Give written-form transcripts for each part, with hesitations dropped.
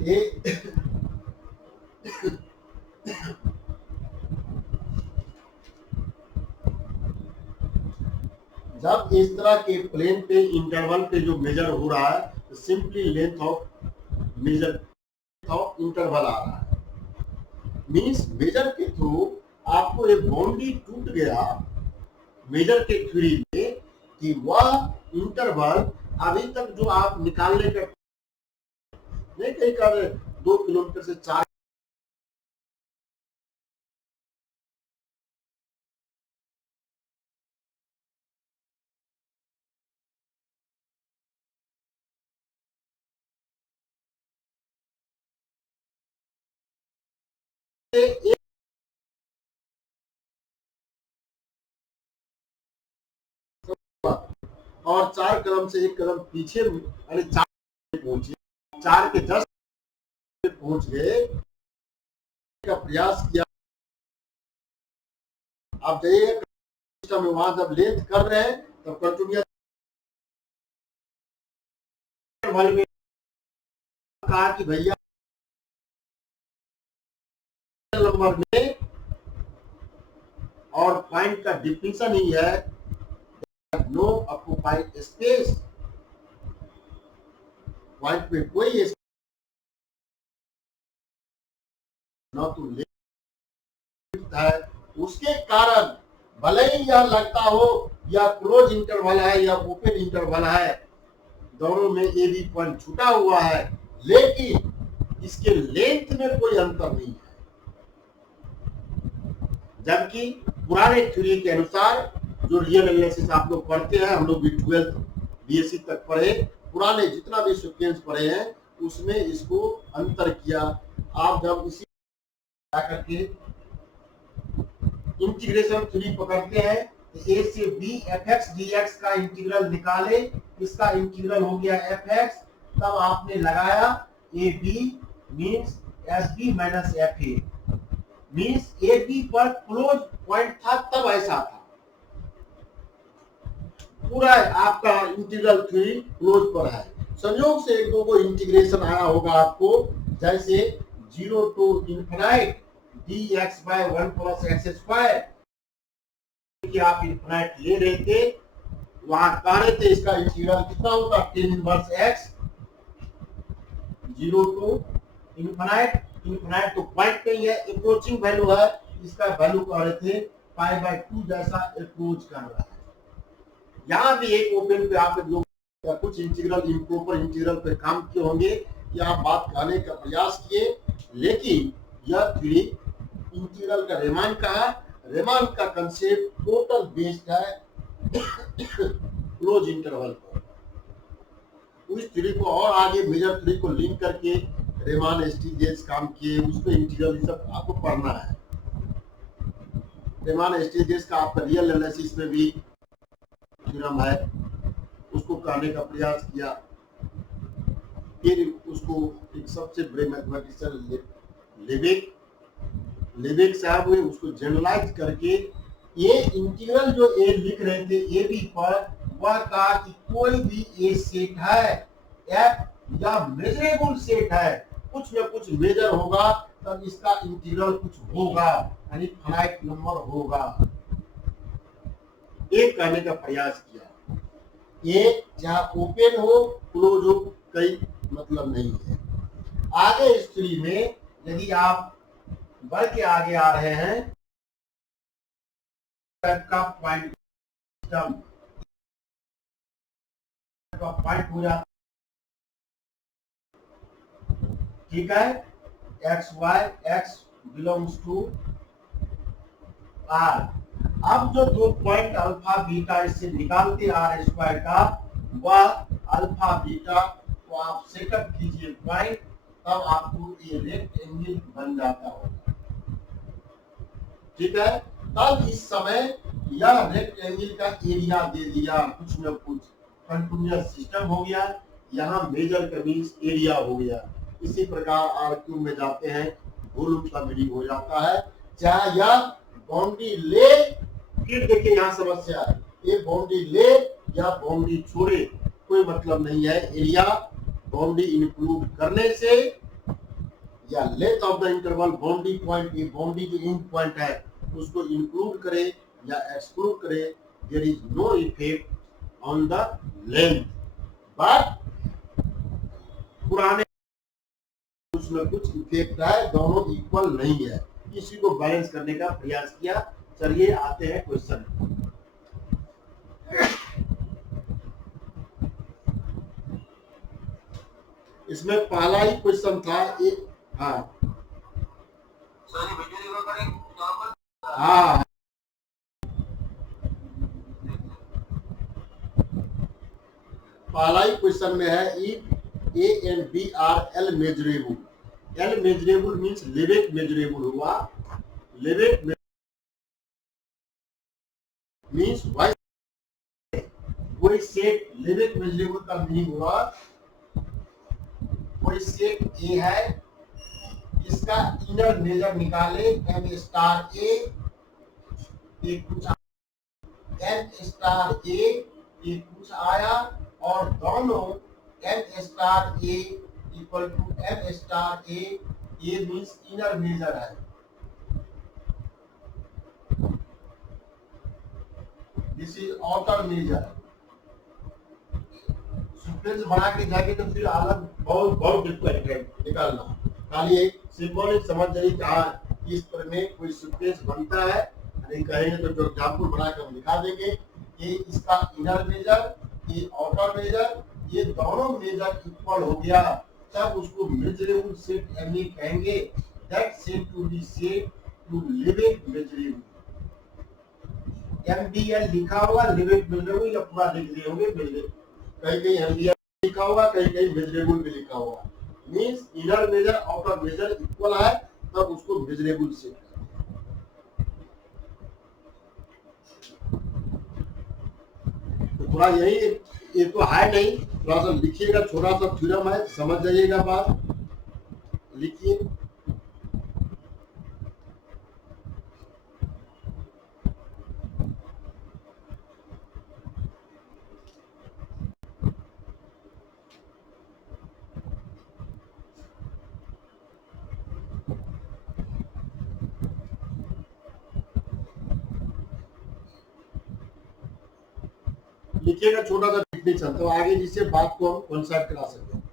ये जब इस तरह के प्लेन पे इंटरवल पे जो मेजर हो रहा है तो simply length of measure of interval आ रहा है। मीन्स मेजर के थ्रू आपको एक बाउंड्री टूट गया मेजर के थ्योरी में कि वह इंटरवल अभी तक जो आप निकालने का नहीं कहीं कर 2 किलोमीटर से 4 एक और 4 कदम से 1 कदम पीछे यानी 4 पहुंचे 4 के 10 पहुंच गए का प्रयास किया। आप जाइए सिस्टम में वहां जब लेंथ कर रहे हैं तब कंटिन्यूस में कहा कि भैया नंबर में और पॉइंट का डिफिनेशन ही है नो ऑक्युपाइड स्पेस। पॉइंट में कोई न तो लेंथ है, उसके कारण भले ही यह लगता हो या क्लोज इंटरवल है या ओपन इंटरवल है, दोनों में ए बी पॉइंट छूटा हुआ है, लेकिन इसके लेंथ में कोई अंतर नहीं है। जबकि पुराने थ्योरी के अनुसार जो रियल एनालिसिस आप लोग पढ़ते हैं, हम लोग भी 12th बीएससी तक पढ़े, पुराने जितना भी सीक्वेंस पढ़े हैं उसमें इसको अंतर किया। आप जब इसी करके इंटीग्रेशन थ्योरी पकड़ते हैं तो ए से B F X D X का इंटीग्रल निकाले, इसका इंटीग्रल हो गया एफ एक्स, तब आपने लगाया A B means S B minus F A, means A B पर क्लोज पॉइंट था तब ऐसा था। पूरा आपका इंटीग्रल थ्योरी क्लोज पर है। संयोग से एक दो को इंटीग्रेशन आया होगा आपको, जैसे 0 to infinite dx by 1 plus x square कि आप इन्फिनाइट ले रहे थे, वहां कह रहे थे इसका इंटीग्रल कितना होगा tan inverse x 0 to infinite. Infinite तो पॉइंट नहीं है, अप्रोचिंग वैल्यू है, इसका वैल्यू कह रहे थे पाई बाय 2 जैसा अप्रोच कर रहा है। यहाँ भी एक ओपन पे आप लोग कुछ इंटीग्रल इम्प्रॉपर इंटीग्रल पे काम किए होंगे कि आप बात कहने का प्रयास किए, लेकिन यह थ्योरी इंटीग्रल का रेमान का कंसेप्ट टोटल बेस्ड है क्लोज इंटरवल पर। उस थ्योरी को और आगे मेजर थ्योरी को लिंक करके रेमान एस्टीजेस काम किए, उस पर इंटीग्रल सब आपको पढ़ना है। रेमान एस्टीजेस का आपका रियल एनालिसिस में भी थ्योरम है, उसको कहने का प्रयास किया। फिर उसको एक सबसे बड़े मैथमेटिशियन लेवेक साहब ने उसको जनरलाइज करके ये इंटीग्रल जो ए लिख रहे थे ए बी पर, वह कहा कि कोई भी ए सेट है एफ या मेजरेबल सेट है, कुछ न कुछ मेजर होगा तब इसका इंटीग्रल कुछ होगा, यानी फाइनाइट नंबर होगा। एक कहने का प्रयास किया, ये चाहे ओपन हो क्लोज हो कई मतलब नहीं है। आगे इस थ्योरी में यदि आप बढ़ के आगे आ रहे हैं का पॉइंट सिस्टम का पॉइंट हो जाता, ठीक है, X Y X belongs to R. अब जो दो पॉइंट अल्फा बीटा इससे निकालते आर स्क्वायर का, वह अल्फा बीटा को आप सेटअप कीजिए पॉइंट, तब आपको ये रेक्टेंगल बन जाता होगा, ठीक है। तब इस समय यह रेक्टेंगल का एरिया दे दिया, कुछ न कुछ कंटिन्यूअस सिस्टम हो गया, यहाँ मेजर का मींस एरिया हो गया। इसी प्रकार आर क्यूब में जाते हैं वॉल्यूम का मीनिंग हो जाता है। चाहे यह बाउंड्री ले, फिर देखिए यहाँ समस्या है, ये बाउंड्री ले या बाउंड्री छोड़े कोई मतलब नहीं है, एरिया बाउंड्री इंक्लूड करने से या length of the interval boundary point, ये बाउंड्री जो एंड पॉइंट है उसको इंक्लूड करे या एक्सक्लूड करे, there is no effect on the length. But पुराने उसमें कुछ इफेक्ट है, दोनों इक्वल नहीं है, इसी को बैलेंस करने का प्रयास किया। चलिए आते हैं क्वेश्चन। इसमें पहला ही क्वेश्चन था एक, हाँ हाँ, पहला ही क्वेश्चन में है if A and B are L measurable. L measurable means Lebesgue measurable हुआ, लिविक मीन्स वाई, कोई सेट लिविक मेजरेबल का मीनिंग हुआ कोई सेट ए है, इसका इनर मेजर निकाले एम स्टार ए, कुछ एम स्टार ए कुछ आया, और दोनों M star A equal to M star A means inner measure है, this is outer measure. Sequence बना के जाके तो फिर अलग बहुत बहुत डिफिकल्ट है निकालना, खाली एक सिंबॉलिक समझ जाइए कि हाँ इस पर में कोई सीक्वेंस बनता है, नहीं कहेंगे तो जो एग्जाम्पल बना के हम दिखा देंगे कि इसका इनर मेजर, ये आउटर मेजर, ये दोनों मेजर इक्वल हो गया, तब उसको मेजरेबल सेट एमई कहेंगे। That set to be set to Lebesgue measurable. MBL लिखा होगा लिविक मेजरेबल, या पूरा लिख दिए होंगे मेजरेबल, कहीं कहीं एमबीएल लिखा होगा, कहीं कहीं मेजरेबल भी लिखा होगा। Means inner measure outer measure equal है, तब उसको मेजरेबल सेट करते हैं। तो थोड़ा यही ये तो है नहीं, थोड़ा सा लिखिएगा, छोटा सा थ्योरम है, समझ जाइएगा बात, लिखिए। लिखिएगा, छोटा सा लिखने चलता है आगे, जिससे बात को हम कॉन्सेप्ट करा सकते हैं।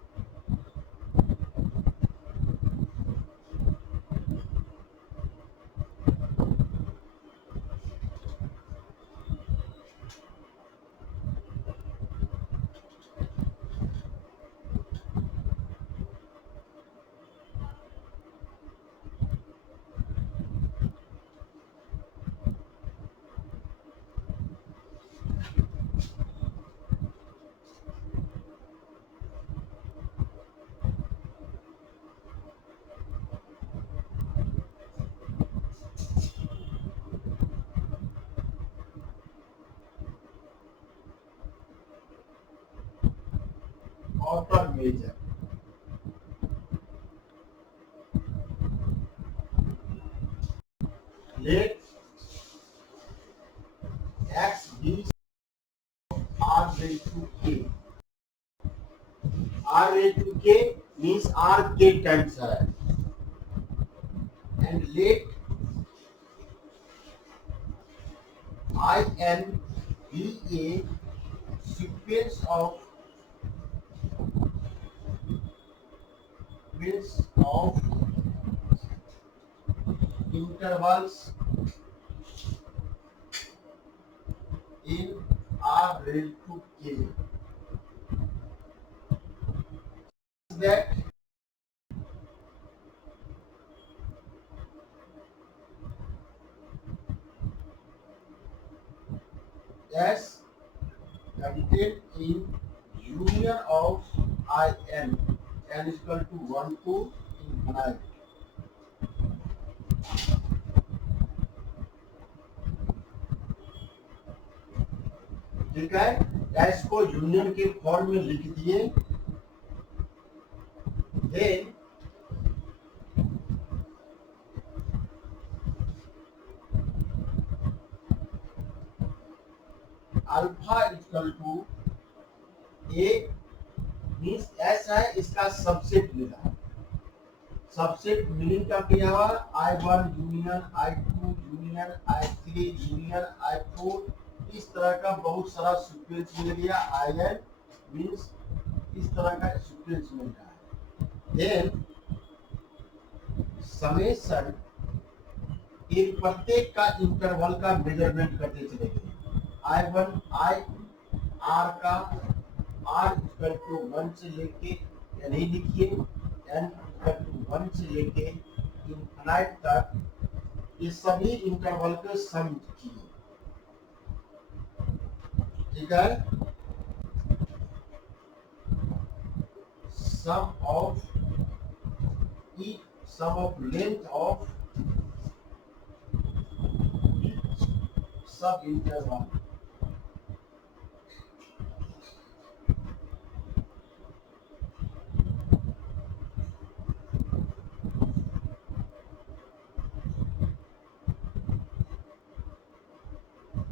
Outer measure, let x be r raised to k, r raised to k means r k times है, and let I n be a sequence of intervals in r raised to k, that s contained in union of I n is equal to 1 to infinity। ठीक है, S को union के form में लिख दिए, then alpha equal to A means S है, इसका subset लेना है, सबसेट मीनिंग का किया हुआ I1 union I2 union I3 union I4, इस तरह का बहुत सारा सीक्वेंस मिल गया। IN मींस इस तरह का सीक्वेंस मिल रहा है। देन समेशन, एक प्रत्येक का इंटरवल का मेजरमेंट करते चलेंगे। I1 I R का R इक्वल टू 1 से लेके, यानी लिखिए n इक्वल टू 1 से लेके इनफाइनाइट तक, ये सभी इंटरवल के सम कीजिए। ठीक है, sum of length of सब interval.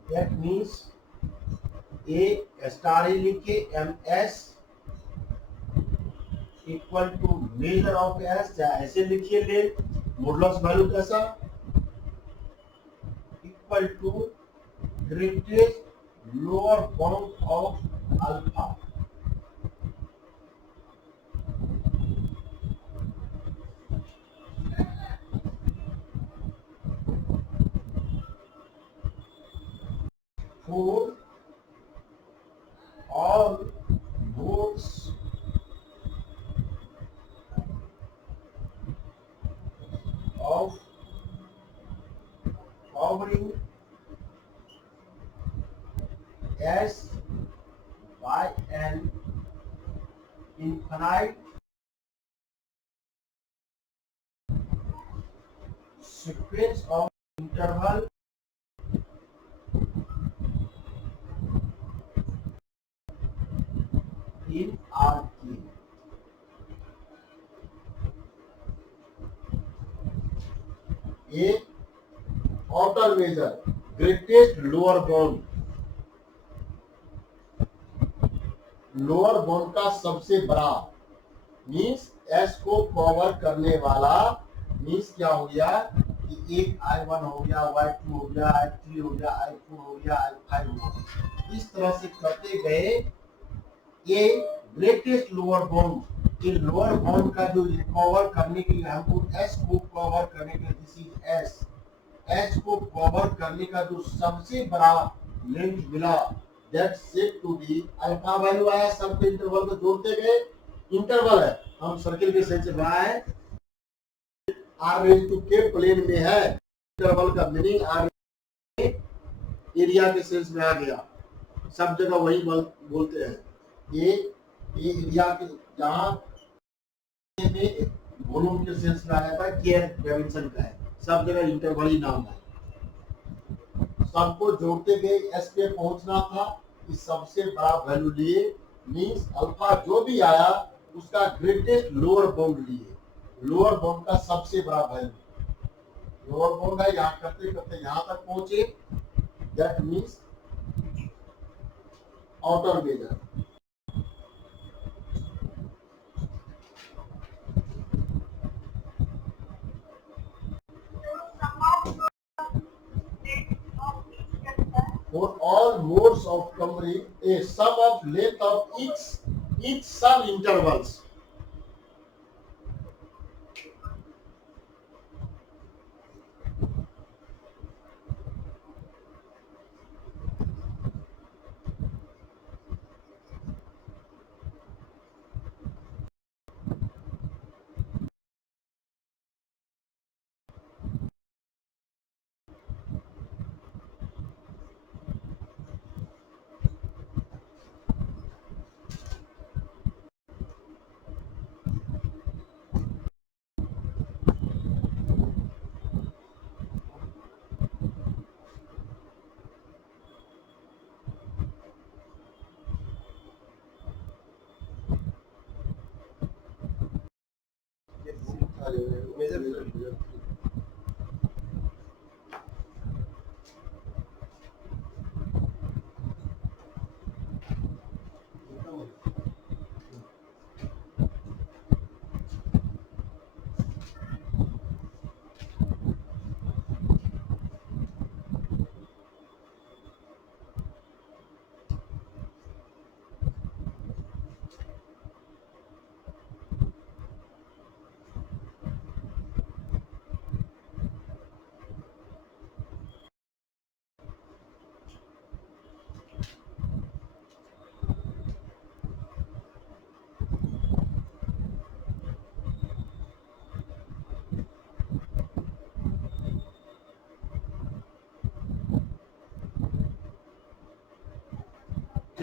That means A star A लिखे MS equal to measure of S, या ऐसे लिखिए ले मॉडुलस वैल्यू कैसा, equal to greatest lower bound of alpha. For all modes of covering S by an infinite sequence of interval in R K। A outer measure, greatest lower bound, lower bound का सबसे बड़ा means S को cover करने वाला, means क्या हो गया कि एक I1 हो गया, Y2 हो गया, I3 हो गया, I4 हो गया, I5 हो गया, इस तरह से करते गए ये ग्रेटेस्ट लोअर बाउंड, ये लोअर बाउंड का जो कवर करने के लिए हमको एस को कवर करने के लिए, दिस इज एस, एच को कवर करने का जो सबसे बड़ा लेंथ मिला, that set to be alpha value आया। सब इंटरवल को जोड़ते गए, इंटरवल है हम सर्किल के सेंस से बनाया है, आर रेज टू के प्लेन में है, इंटरवल का मीनिंग आर एरिया के सेंस में आ गया, सब जगह वही बोलते हैं। ये एरिया के जहां में वॉल्यूम के सेंस में आ जाता है, केयर डायमेंशन का है, सब जगह इंटरवल ही नाम है। सबको जोड़ते गए एस पे पहुंचना था, इस सबसे बड़ा वैल्यू लिए, मींस अल्फा जो भी आया उसका ग्रेटेस्ट लोअर बाउंड लिए, लोअर बाउंड का सबसे बड़ा वैल्यू, लोअर बाउंड है, यहाँ करते करते यहाँ तक पहुंचे, that means outer measure. For all modes of covering, a sum of length of each sub intervals.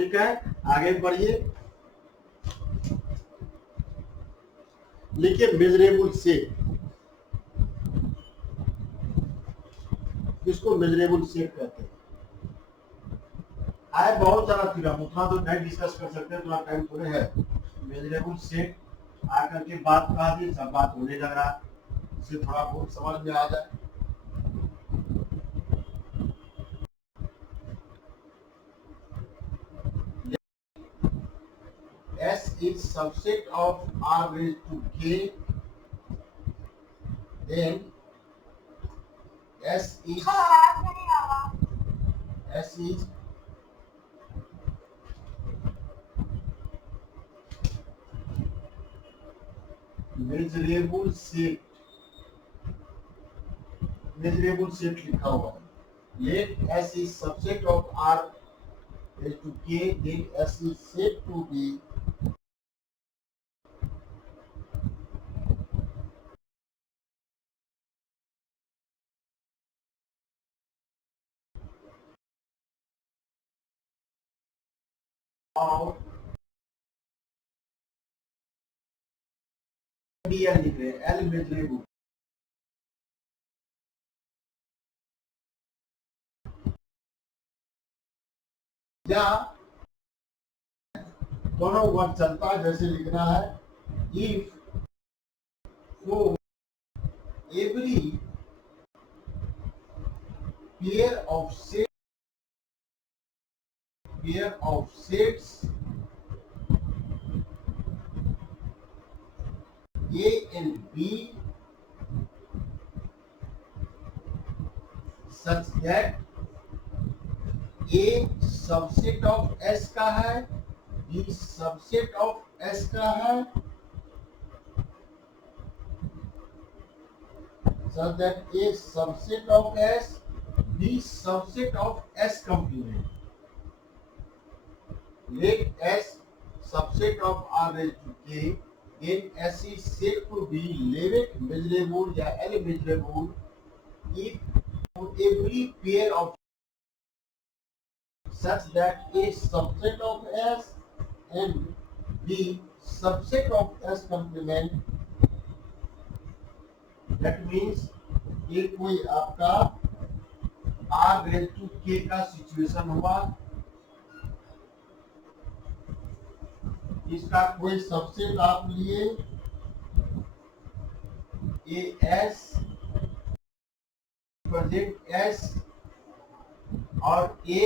ठीक है, आगे बढ़िए, लिखिए मेजरेबल सेट। किसको मेजरेबल सेट कहते हैं? आए बहुत सारा थ्योरम, उतना तो नहीं डिस्कस कर सकते, थोड़ा टाइम थोड़े है। मेजरेबल सेट आकर के बात कहा दी, सब बात होने लग रहा, इसे थोड़ा बहुत समझ में आ जाए। S is subset of R raised to K, then S is measurable set, measurable set लिखा हुआ है। Let S is subset of R raised to K, then S is said to be और DL लिख रहे हैं, L measurable. या दोनों word चलता है, जैसे लिखना है if for every pair of sets A and B such that A subset of S का है, B सबसेट ऑफ S का है, such that A subset of S, B subset of S complement. Let S subset of R raised to K, then S is said to be Levitt measurable या L measurable if for every pair of such that A subset of S and B subset of S complement. That means ये कोई आपका R raised to K का situation हुआ, इसका कोई subset आप लिए AS प्रोजेक्ट S और A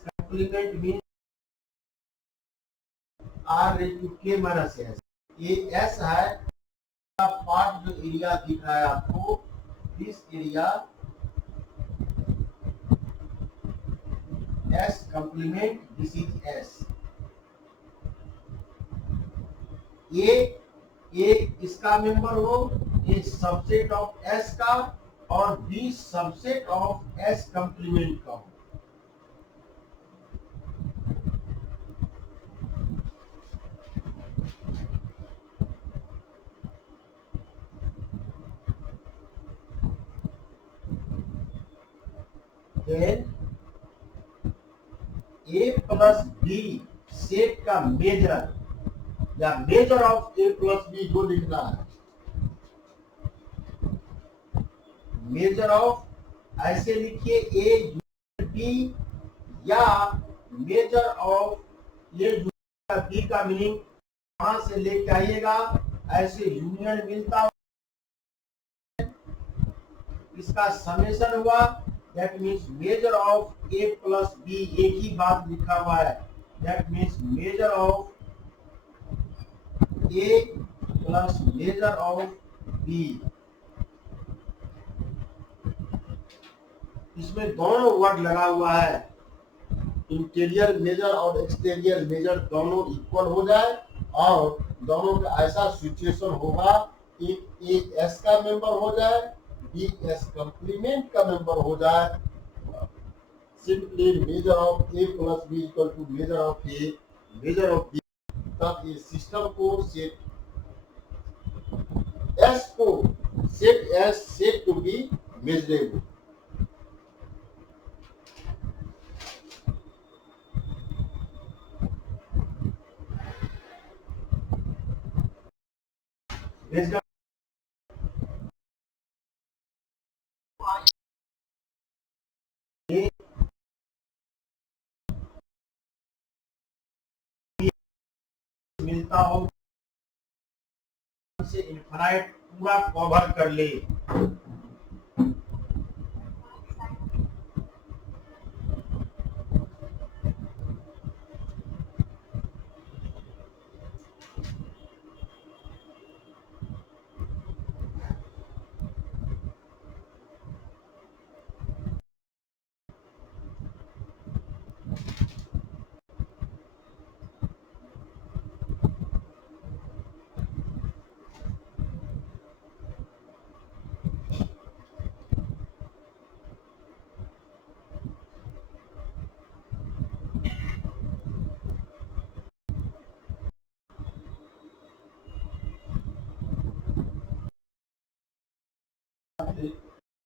complement mean R raised to K minus S। ये S है पार्ट, जो एरिया दिख रहा है आपको, this area S complement, this is S। A इसका मेंबर हो, A सबसेट ऑफ S का और B subset of S complement का हो। Then A plus B set का मेजर या major of A plus B जो लिखना है, मेजर ऑफ ऐसे लिखिए A यूनियन B, या major of A union B का मीनिंग कहां से लेके आइएगा, ऐसे यूनियन मिलता इसका समेशन हुआ, that means major of A plus B, एक ही बात लिखा हुआ है, that means major of A plus measure of B। इसमें दोनों वर्ड लगा हुआ है, इंटीरियर मेजर और एक्सटीरियर मेजर दोनों इक्वल हो जाए और दोनों का ऐसा सिचुएशन होगा, एक A S का मेंबर हो जाए, B S कंप्लीमेंट का मेंबर हो जाए, simply measure of A plus B equal to measure of A measure of B, तब ये सिस्टम को सेट S को set S set to be measurable. Based ये मिलता हो से इनफाइनाइट पूरा कवर कर ले।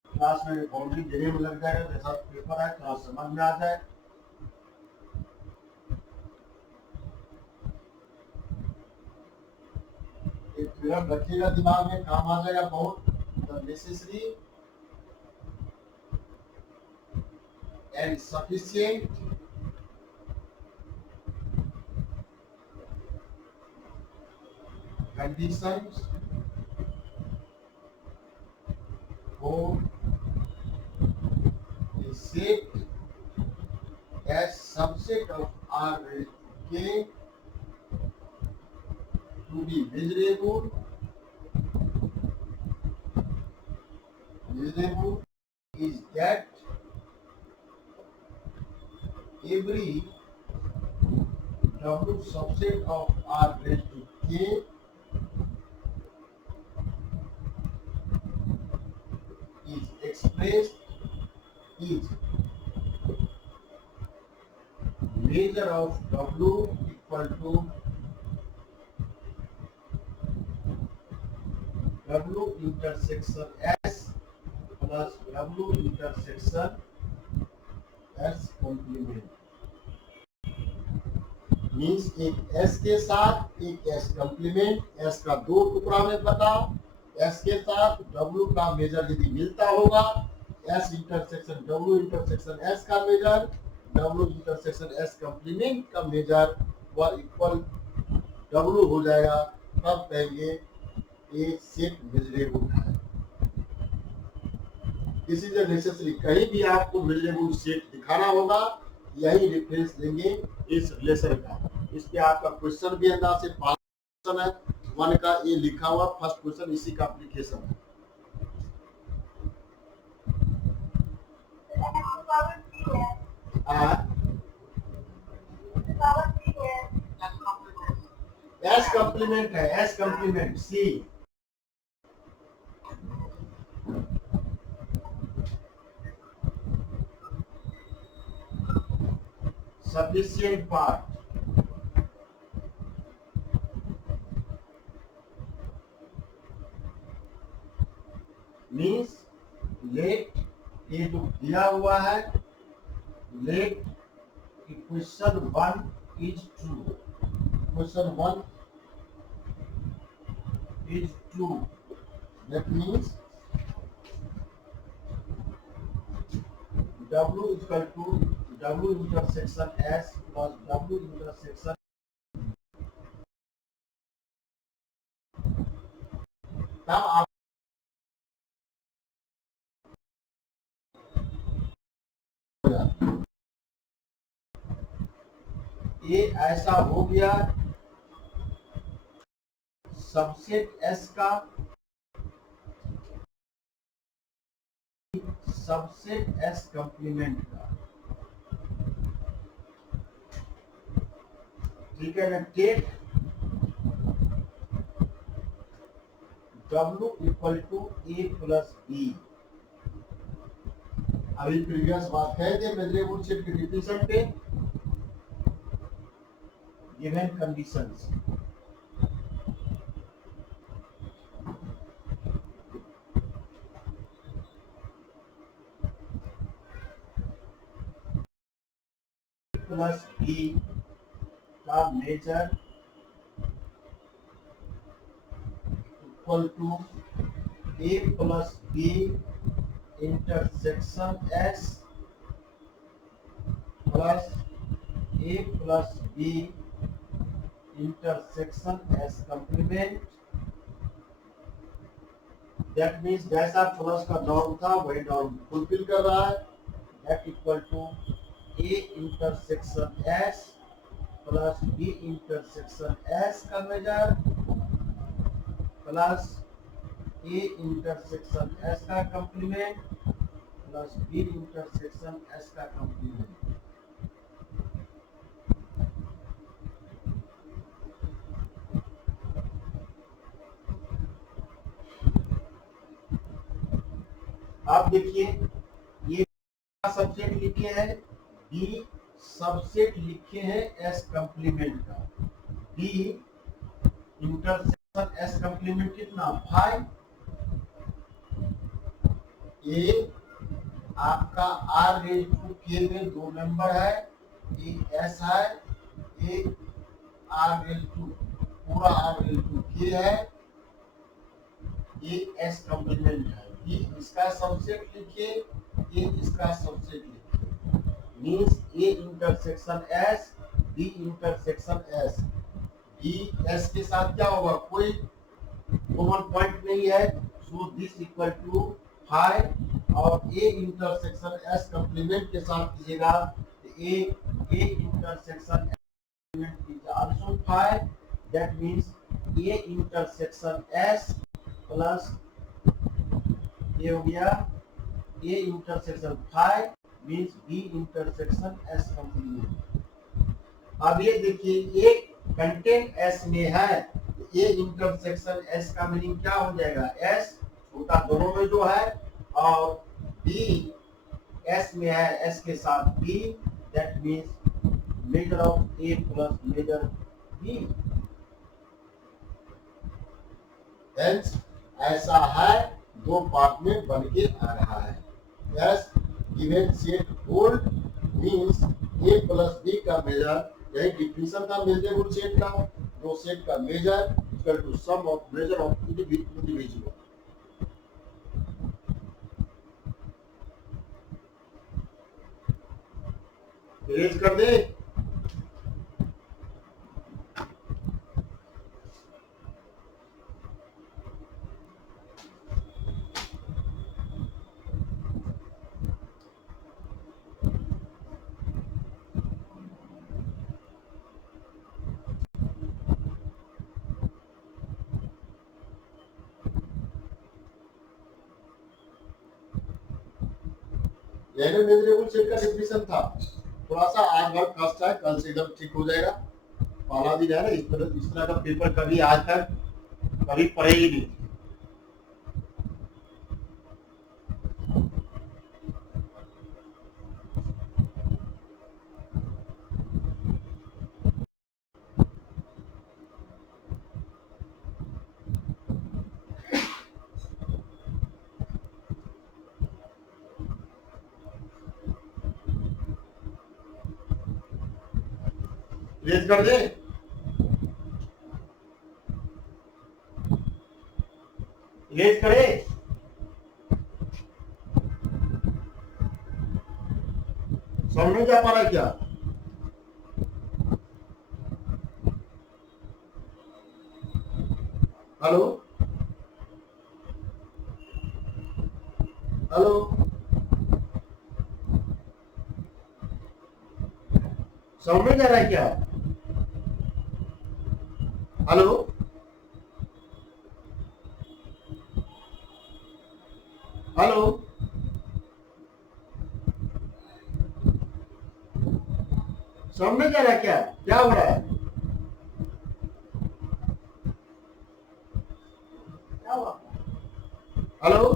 क्लास में बाउंड्री देने में लग जाएगा, जैसा पेपर है क्लास समझ में आ जाए। एक फिगर रखिएगा, दिमाग में काम आ जाएगा बहुत। The necessary and sufficient conditions for a set as subset of R raised to K to be measurable is that every W subset of R raised to K is expressed is measure of W equal to W intersection S plus W intersection S complement। Means एक S के साथ एक S complement, S का दो टुकड़ा में बताओ, S के साथ W का मेजर यदि मिलता होगा, S intersection W intersection S का measure, W intersection S complement का मेजर वह इक्वल W हो जाएगा, तब कहेंगे ये सेट मेजरेबल है। This is necessary. कहीं भी आपको मेजरेबल सेट दिखाना होगा, यही रेफरेंस देंगे इस रिलेशन का। इस पे आपका क्वेश्चन भी अंदाज से क्वेश्चन है 1 का ये लिखा हुआ फर्स्ट क्वेश्चन इसी का एप्लीकेशन है। एस कॉम्प्लीमेंट है, S complement C sufficient part means let ये जो दिया हुआ है let question 1 is true, question 1 is true, that means W is equal to W intersection S plus W intersection तब आप ये ऐसा हो गया सबसेट S का सबसेट S कॉम्प्लीमेंट का, ठीक है ना। Take W equal to A plus B। अभी प्रीवियस बात कहे थे मेजरेबल सेट की डिफिनेशन पे, गिवन कंडीशंस प्लस B का measure equal to A plus B intersection S plus A plus B intersection S complement. That means जैसा plus का norm था वही नॉर्म फुलफिल कर रहा है। That equal to A intersection S plus B intersection S का measure plus A intersection S का complement plus B intersection S का कंप्लीमेंट। आप देखिए ये सबसेट लिखे हैं, बी सबसेट लिखे हैं एस कंप्लीमेंट का। बी इंटरसेक्शन एस कंप्लीमेंट कितना 5। ए आपका आर रेज टू के में 2 नंबर है, एक एस है, एक आर रेज टू पूरा आर रेज टू के है, ये एस कंप्लीमेंट है। ये इसका सबसेट लिखिए, ये इसका सबसेट लिखिए। Means A intersection S B intersection S. B S के साथ क्या होगा, कोई कॉमन पॉइंट नहीं है, सो दिस इक्वल टू 5। और ए इंटरसेक्शन एस कंप्लीमेंट के साथ कीजिएगा, A intersection is also 5। That means A intersection S plus ये हो गया A intersection 5 means B intersection S complement. अब ये देखिए एक कंटेंट एस में है, ए इंटरसेक्शन एस का मीनिंग क्या हो जाएगा, एस छोटा दोनों में जो है, और बी एस में है, एस के साथ B. That means measure of A plus measure B. Hence ऐसा है, दो पार्ट में बन के आ रहा है। Yes given set hold means A plus B का मेजर, यही डिफिनेशन था मेजरेबल सेट का, दो सेट का measure equal to sum of measure of individual. Erase कर दे। यही मेजरेबल सेट का डिफिनेशन था। थोड़ा सा आज बहुत कष्ट है, कल से एकदम ठीक हो जाएगा। पहला दिन है ना, इस तरह का पेपर कभी आज तक कभी पढ़े ही नहीं। रेज कर दे। रेज करे। समझ में जा पा रहा है क्या? हेलो हेलो समझ में जा रहा है क्या? हेलो हेलो समझ में जा रहा है क्या, क्या हो रहा है? क्या हुआ? हेलो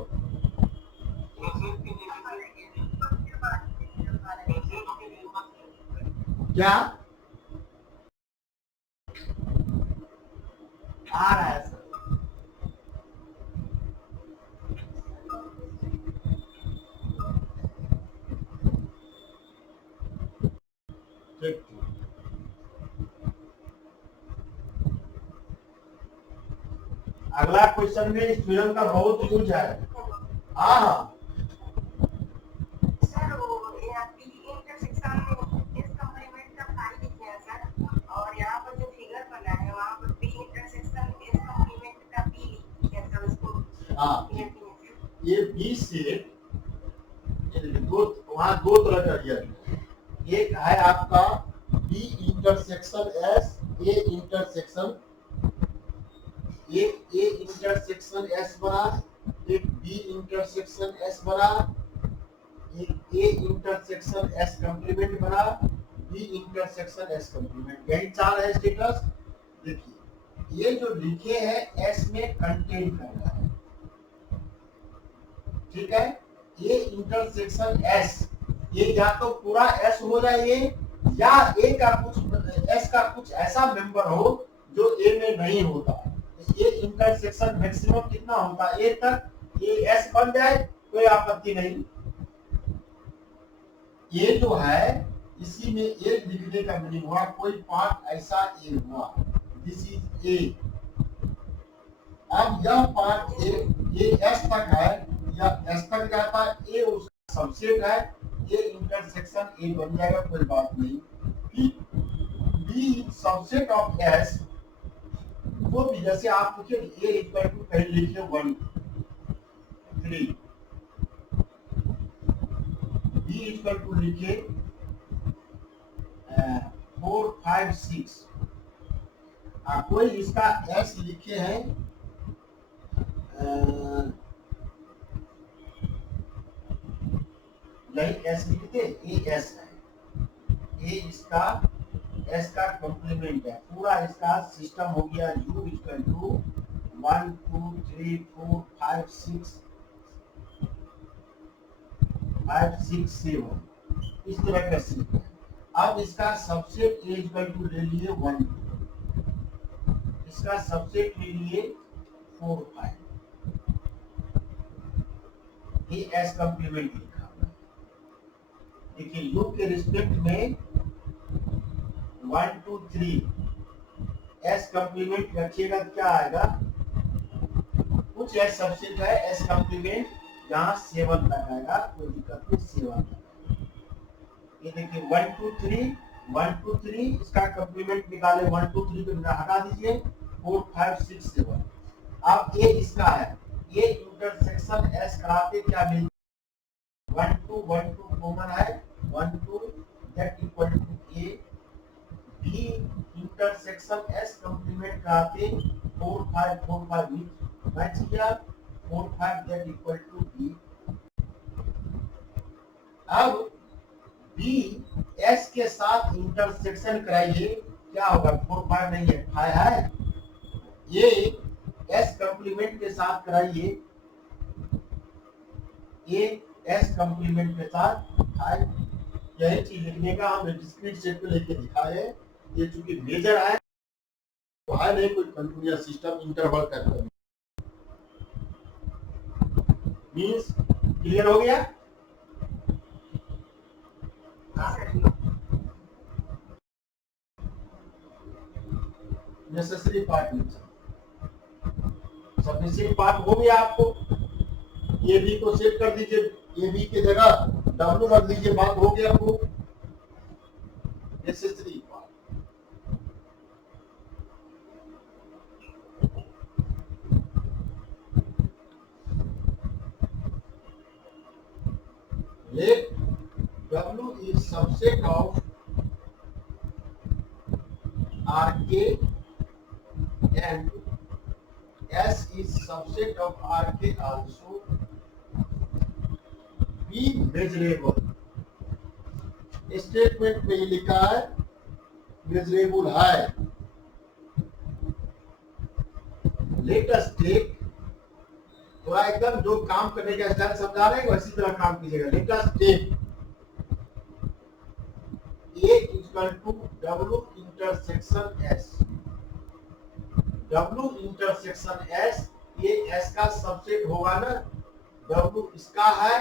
क्या आ रहा है सर? ठीक ठीक। अगला क्वेश्चन में इस थ्योरम का बहुत यूज है। हाँ हाँ सर वो बी इंटरसेक्शन में इस कंप्लीमेंट का फाई लिखे हैं सर, और यहाँ पर जो फिगर बना है वहाँ पर बी इंटरसेक्शन इस कंप्लीमेंट का बी लिखे हैं सर, उसको हाँ क्लियर कीजिए सर। ये बी से दो, वहाँ दो तरह का रियल, एक है आपका B intersection S, A intersection, एक ए इंटरसेक्शन एस बना, एक बी इंटरसेक्शन एस बना, एक ए इंटरसेक्शन एस कंप्लीमेंट बना, बी इंटरसेक्शन एस कंप्लीमेंट, यही चार है स्टेटस। देखिए ये जो लिखे हैं एस में कंटेंट कर रहा है, ठीक है। ये इंटरसेक्शन एस, ये या तो पूरा एस हो जाए ये, या ए का कुछ एस का कुछ ऐसा मेंबर हो जो ए में नहीं होता। ये इंटरसेक्शन मैक्सिमम कितना होता है, ए तक, ये एस बन जाए कोई आपत्ति नहीं। ये जो है इसी में ए लिखने का मीनिंग हुआ कोई पार्ट ऐसा ए हुआ, दिस इज ए। अब यह पार्ट ए, ये एस तक है, या एस तक जाता है, ए उसका सबसेट है, ये इंटरसेक्शन ए बन जाएगा, कोई बात नहीं। बी सबसेट ऑफ एस, वो भी जैसे आप लिखे ए इक्वल टू पहले लिखे 1 3, बी इक्वल टू लिखे 4 5 6, कोई इसका एस लिखे हैं यही एस लिखते, ए एस है, ए इसका एस का कॉम्प्लीमेंट है, पूरा इसका सिस्टम हो गया यू इक्वल टू 1 2 3 4 5 6 5 6 7, इस तरह का सिस्टम। अब इसका सबसेट ए इक्वल टू ले लिए 1 2, इसका सबसेट ले लिए 4 5, ये एस कॉम्प्लीमेंट लिखा हुआ है। देखिए यू के रिस्पेक्ट में 1 2 3 एस कॉम्प्लीमेंट रखिएगा तो क्या आएगा, कुछ एस सबसेट है एस कॉम्प्लीमेंट, यहाँ 7 तक आएगा, कोई दिक्कत नहीं, 7 तक आएगा। ये देखिए 1 2 3 1 2 3, इसका कॉम्प्लीमेंट निकाले 1 2 3 को हटा दीजिए, 4 5 6 7। अब ये इसका है, ये इंटरसेक्शन एस कराते क्या मिलता है, 1 2 कॉमन है, 1 2 that equal to A, B intersection S complement कराते 4 5 मैच किया, 4 5 दैट इक्वल टू बी। अब बी एस के साथ इंटरसेक्शन कराइए, क्या होगा, 4 5 नहीं है, 5 है, ये एस कंप्लीमेंट के साथ कराइए, ये एस कंप्लीमेंट के साथ 5, यही चीज लिखने का हम डिस्क्रीट सेट पे लेके दिखाए। ये चूंकि मेजर है तो है नहीं कोई कंटिन्यूअस सिस्टम इंटरवल करके, मींस क्लियर हो गया। नेसेसरी पार्ट नहीं, सफिशिएंट पार्ट हो गया आपको, ये बी को सेट कर दीजिए, ये बी की जगह डब्ल्यू रख दीजिए, बात हो गया आपको। Necessary part let W is subset of RK and S is subset of RK also, be measurable। Statement में ये लिखा है मेजरेबल है। लेट अस टेक, थोड़ा एकदम जो काम करने का स्टाइल समझा रहे हैं वैसी तरह काम कीजिएगा। Let us take A equal to W intersection S, W intersection S, ये S का सबसेट होगा ना, W इसका है।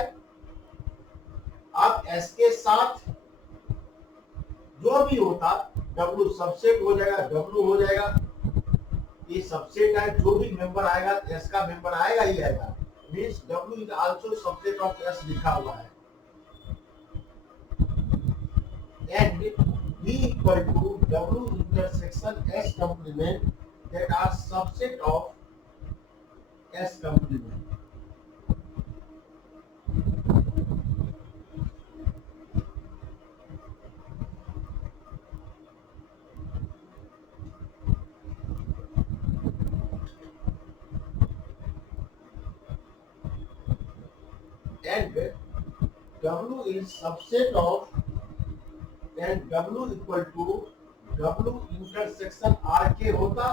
अब S के साथ जो भी होता W सबसेट हो जाएगा, W हो जाएगा, ये सबसेट है, जो भी मेंबर आएगा एस का मेंबर आएगा ही आएगा, means W is also subset of S लिखा हुआ है। And B equal to W intersection S complement that are subset of S complement. And W is subset of, and W equal to W intersection RK होता,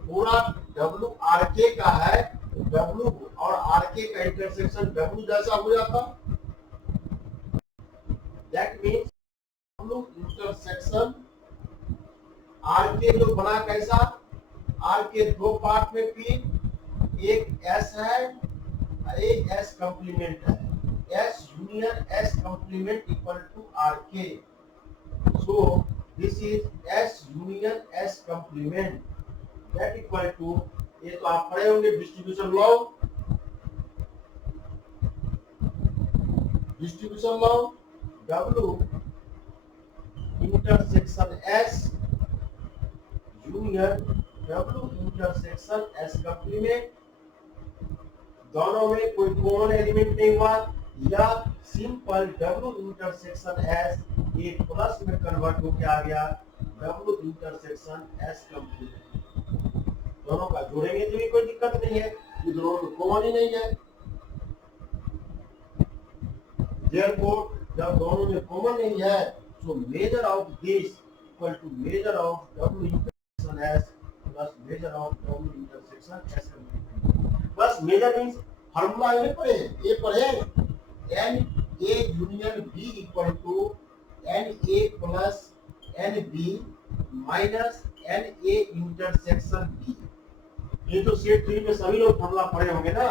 पूरा W RK का है, W और RK का intersection W जैसा हो जाता, that means W intersection RK जो बना कैसा, RK दो पार्ट में पी, एक S है एक S कंप्लीमेंट है, S union S complement equal to RK, so this is S union S complement that equal to, ये तो आप पढ़े होंगे distribution law, W intersection S union W intersection S complement, दोनों में कोई कॉमन एलिमेंट नहीं हुआ, या सिंपल W इंटरसेक्शन S एक प्लस में कन्वर्ट होकर आ गया W इंटरसेक्शन S कंप्लीमेंट, दोनों का जोड़ेंगे तो भी कोई दिक्कत नहीं है, ये दोनों में कॉमन ही नहीं है। Therefore, जब दोनों में कॉमन नहीं है, so measure of this equal to measure of W intersection S plus measure of W intersection S complement. बस मेजर मींस फार्मूला ये पढ़े n a union b equal to n a plus n b minus n a intersection b। ये तो set 3 में सभी लोग formula पढ़े होंगे ना,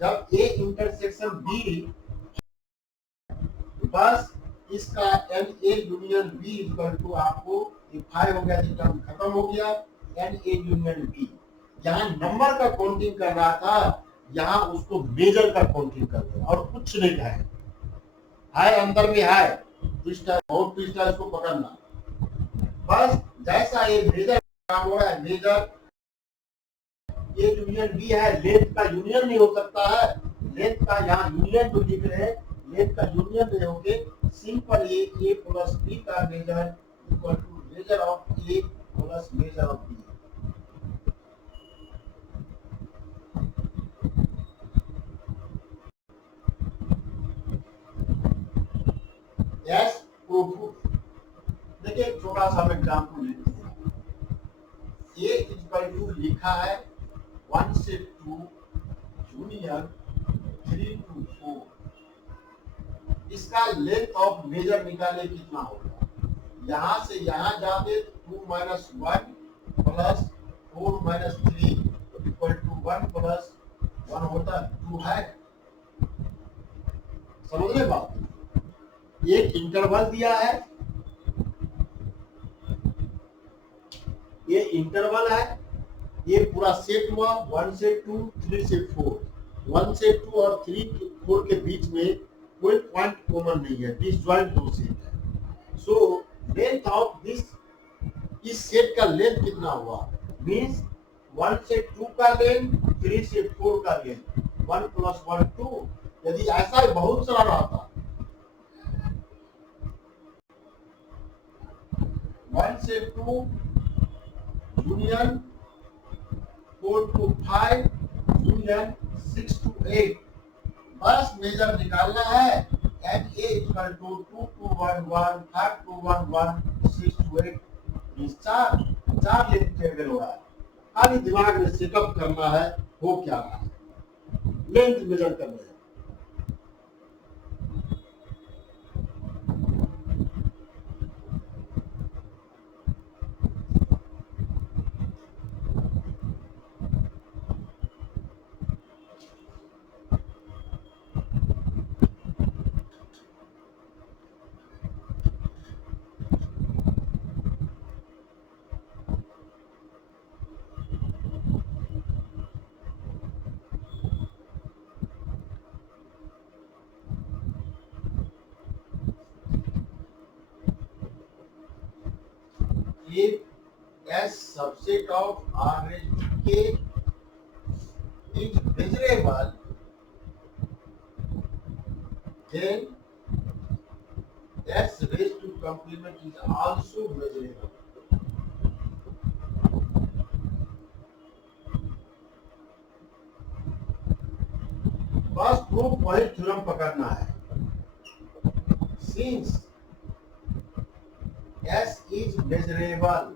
जब a इंटरसेक्शन b, बस इसका n a union b equal to, आपको ये 5 हो गया, टर्म खत्म हो गया, n a यूनियन b। यहाँ नंबर का काउंटिंग कर रहा था, यहाँ उसको मेजर का काउंटिंग कर रहे, और कुछ नहीं है अंदर में है ट्विस्ट है, बहुत ट्विस्ट है, इसको पकड़ना। बस जैसा ये मेजर काम हो रहा है, मेजर ये यूनियन बी है, लेंथ का यूनियन नहीं हो सकता है, लेंथ का यहाँ यूनियन जो लिख रहे हैं, लेंथ का यूनियन नहीं होंगे, सिंपल ए प्लस बी का measure equal to measure of A plus measure of B. Yes proof. देखिए एक छोटा सा एग्जांपल लेते हैं, ए इक्वल टू लिखा है 1 से 2 यूनियन 3 to 4, इसका लेंथ ऑफ मेजर निकाले कितना होगा, यहाँ से यहाँ जाते 2 - 1 प्लस 4 - 3 इक्वल टू 1 प्लस 1 होता 2 है, समझ रहे बात। एक इंटरवल दिया है, ये इंटरवल है, ये पूरा सेट हुआ 1 से 2 3 से 4, 1 से 2 और 3 4 के बीच में कोई पॉइंट कॉमन नहीं है, डिसजॉइंट दो सेट है। सो लेंथ ऑफ दिस, इस सेट का लेंथ कितना हुआ, मींस 1 से 2 का लेंथ, 3 से 4 का लेंथ, 1 + 1 2। यदि ऐसा ही बहुत सारा रहता, 1 से 2 यूनियन 4 to 5 यूनियन 6 to 8, बस मेजर निकालना है, N A equal to 2 to 1 1 5 to 1 1 6 to 8, चार लेंथ टेबल हो रहा है, खाली दिमाग में सेटअप करना है हो क्या रहा है, लेंथ मेजर करना है। subset of R raised to K is measurable, then S raised to complement is also measurable. बस प्रूफ वही थ्योरम पकड़ना है. Since S is measurable,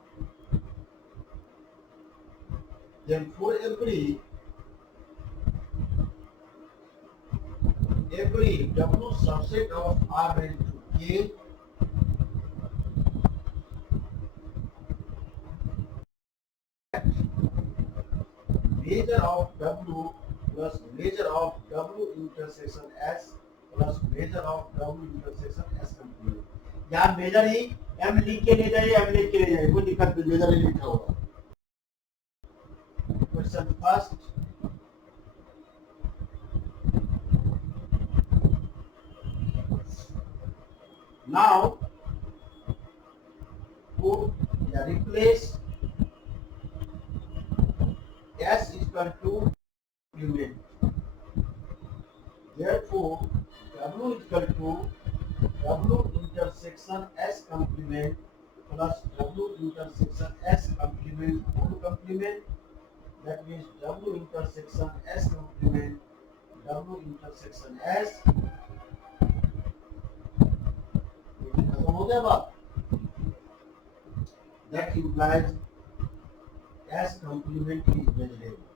then for every W subset of R raised to K, measure of W plus measure of W intersection S plus measure of W intersection S complete. यहाँ major ही M लिख के ले जाइए, M लिख के ले जाइए, कोई दिक्कत नहीं, मेजर ही लिखा होगा. Question first. Now put replace S is equal to complement. Therefore, W is equal to W intersection S complement plus W intersection S complement whole complement. That means W intersection S complement W intersection S. खत्म हो गया बात. That implies S complement is measurable.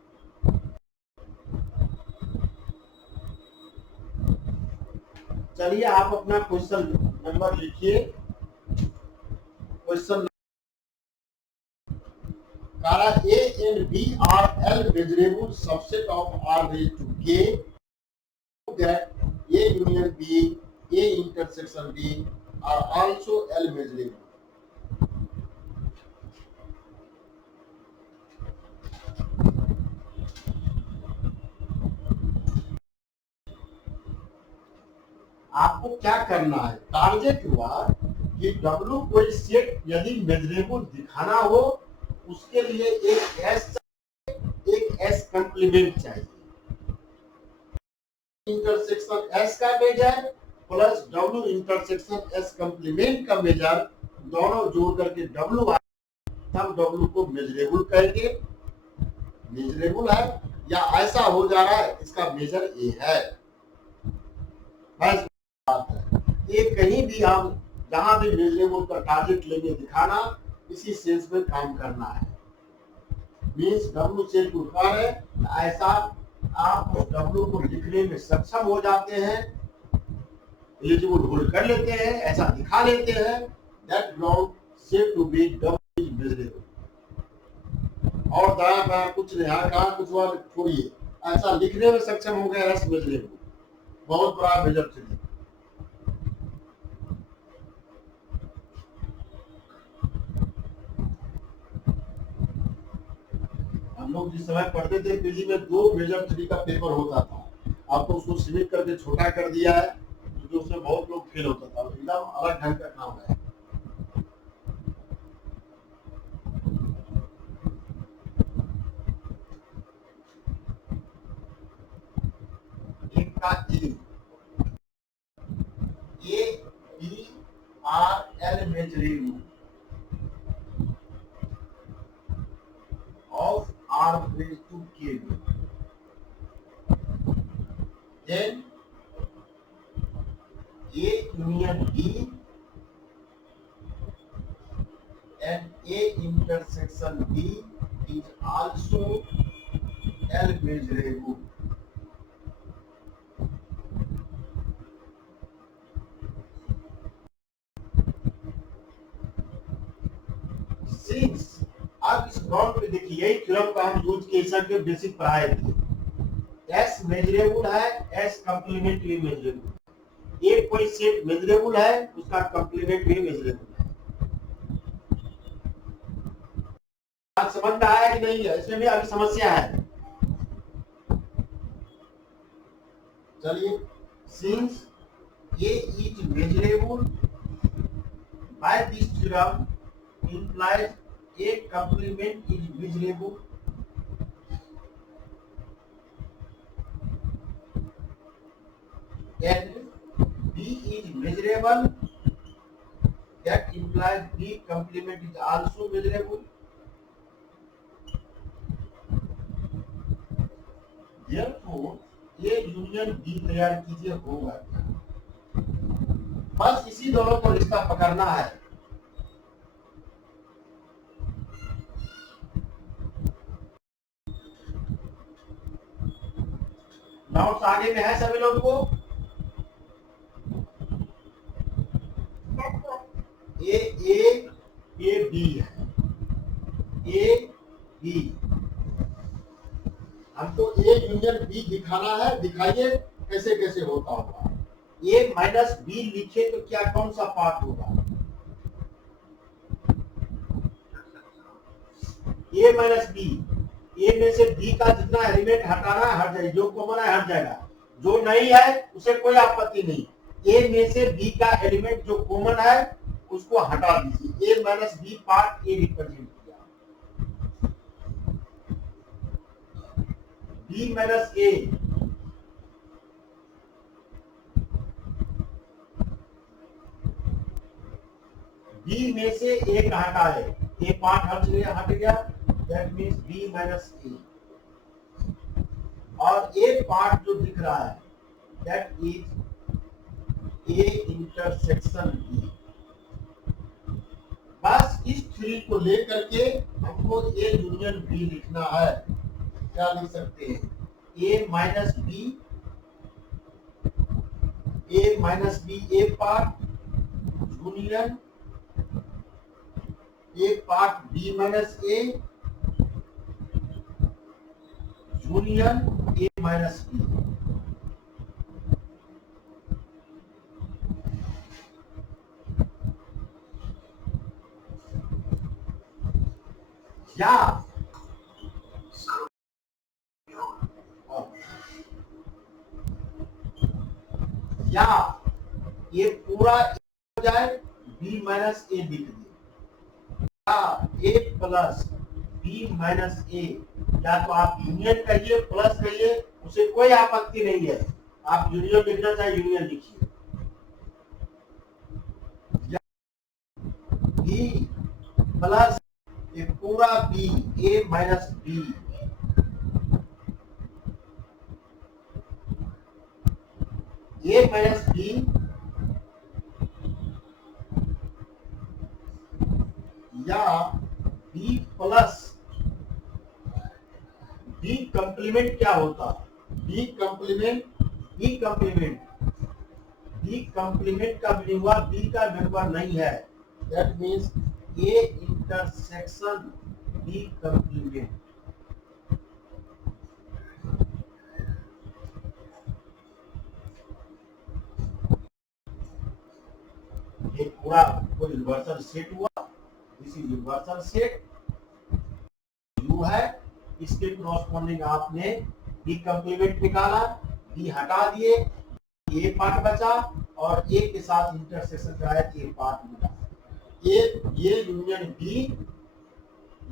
चलिए आप अपना question number लिखिए. Question कारा A and B are L measurable subset of R raised to K. That A union B, A intersection B are also L measurable. आपको क्या करना है, target हुआ कि W कोई सेट यदि मेजरेबल दिखाना हो उसके लिए एक S कंप्लीमेंट चाहिए. इंटरसेक्शन S का measure plus W intersection S complement का मेजर दोनों जोड़ करके W आए, तब W को मेजरेबल कहेंगे. मेजरेबल है या ऐसा हो जा रहा है, इसका मेजर A है. बस बात है. ये कहीं भी हम जहां भी मेजरेबल का टारगेट लेंगे दिखाना, इसी सेंस में काम करना है. मीन्स W से टूटकर है, ऐसा आप उस W को लिखने में सक्षम हो जाते हैं, एलिजिबल होल्ड कर लेते हैं, ऐसा दिखा लेते हैं. दैट ग्राउंड से to be W is measurable. और दाया बाया कुछ नहीं, हाँ कहा कुछ और छोड़िए, ऐसा लिखने में सक्षम हो गया S मेजरेबल. बहुत बड़ा मेजर चलिए. हम लोग जिस समय पढ़ते थे पीजी में 2 मेजर 3 का पेपर होता था. अब तो उसको सीमित करके छोटा कर दिया है, क्योंकि उसमें बहुत लोग फेल होता था. एकदम अलग ढंग का काम है. एक का A B R L measurable of R raised to K. Then A union B and A intersection B is also L measurable. Since अब इस ग्राउंड पे देखिए, यही थ्योरम का हम यूज केस के बेसिक पढ़ाए थे. S मेजरेबल है, S कंप्लीमेंट भी मेजरेबल. एक कोई सेट मेजरेबल है, उसका कंप्लीमेंट भी मेजरेबल है. बात समझ में आया कि नहीं है? इसमें भी अभी समस्या है. चलिए, since A is measurable by this theorem implies A complement is measurable. And B is measurable. That implies B complement is also measurable. Therefore, A union B तैयार कीजिए होगा क्या? बस इसी दोनों को रिश्ता पकड़ना है। नोट्स आगे में है सभी लोगों को? ए बी है, ए बी, हमको ए यूनियन बी दिखाना है। दिखाइए कैसे कैसे होता होगा। ए माइनस बी लिखे तो क्या कौन सा पार्ट होगा? ए माइनस बी, ए में से बी का जितना एलिमेंट हटाना है हट जाएगा, जो कॉमन है हट जाएगा, जो नहीं है उसे कोई आपत्ति नहीं। ए में से बी का एलिमेंट जो कॉमन है उसको हटा दीजिए। A minus B part A represent किया, बी माइनस ए, बी में से ए का हटाए, ए पार्ट हट गया, that means B minus A. और ए पार्ट जो दिख रहा है that is A intersection B. बस इस थ्री को लेकर के हमको ए यूनियन बी लिखना है। क्या लिख सकते हैं? A minus B, A minus B A part union A part B minus A union A minus B. या ये पूरा हो जाए बी माइनस ए लिख दिए, या ए प्लस बी माइनस ए, या तो आप यूनियन कहिए प्लस कहिए, उसे कोई आपत्ति नहीं है। आप यूनियन लिखना चाहे यूनियन लिखिए। बी प्लस ये पूरा B A minus B, A minus B या बी प्लस बी कंप्लीमेंट क्या होता है? बी कंप्लीमेंट का मीनिंग हुआ बी का मेंबर नहीं है, that means A intersection B complement. एक पूरा कोई यूनिवर्सल सेट हुआ, this is universal set U है, इसके कॉरस्पॉन्डिंग आपने बी कंप्लीमेंट निकाला, बी हटा दिए, ए पार्ट बचा और ए के साथ इंटरसेक्शन कराया, ए पार्ट मिला। ये यूनियन बी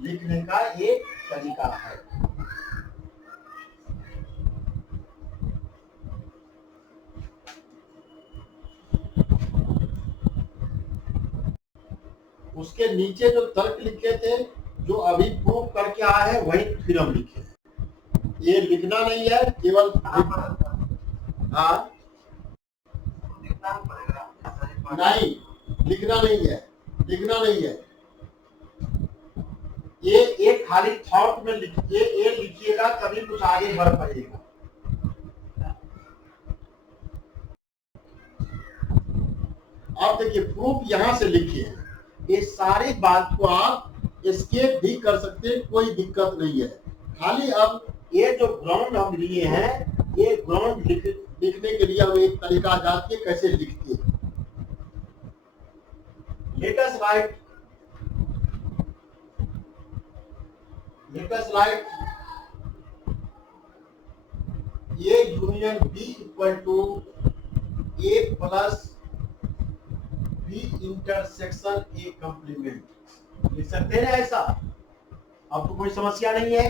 लिखने का एक तरीका है। उसके नीचे जो तर्क लिखे थे, जो अभी प्रूव करके आए हैं वही थ्योरम लिखे। ये लिखना नहीं है, केवल हाँ नहीं लिखना नहीं है। ये खाली थॉट में लिखिए, ये लिखिएगा तभी कुछ आगे बढ़ पाएगा। अब देखिए प्रूफ यहां से लिखिए, ये सारी बात को आप एस्केप भी कर सकते हैं, कोई दिक्कत नहीं है। खाली अब ये जो ग्राउंड हम लिए हैं, ये ग्राउंड लिखने के लिए हम एक तरीका जानते हैं कैसे लिखते हैं। Let us write A union B equal to A plus B intersection A complement. लिख सकते हैं ना ऐसा? अब तो कोई समस्या नहीं है।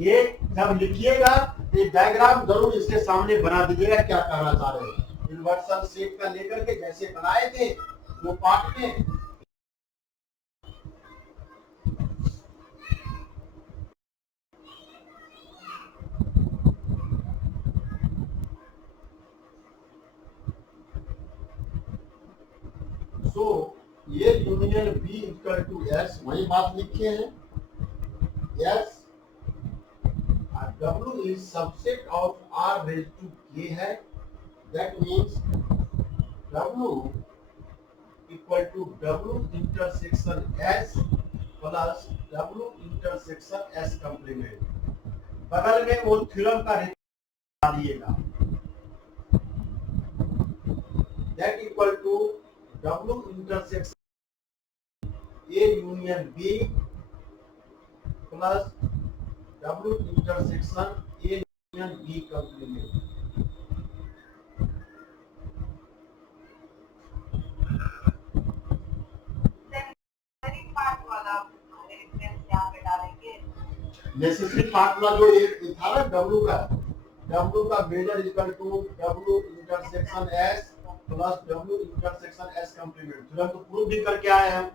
ये जब लिखिएगा ये डायग्राम जरूर इसके सामने बना दीजिएगा क्या कहना चाह रहे हैं। यूनिवर्सल शेप का लेकर के जैसे बनाए थे वो पार्ट में, सो ये union B equal to S, वही बात लिखे हैं। S W is subset of R raised to K है। That means W equal to W intersection S plus W intersection S complement। बगल में वो थ्योरम का डालिएगा। That equal to W intersection A union B plus W intersection A union B complement। Necessary formula जो एक था ना W का measure equal to W intersection S plus W intersection S complement, तुरंत प्रूव भी करके आए हम।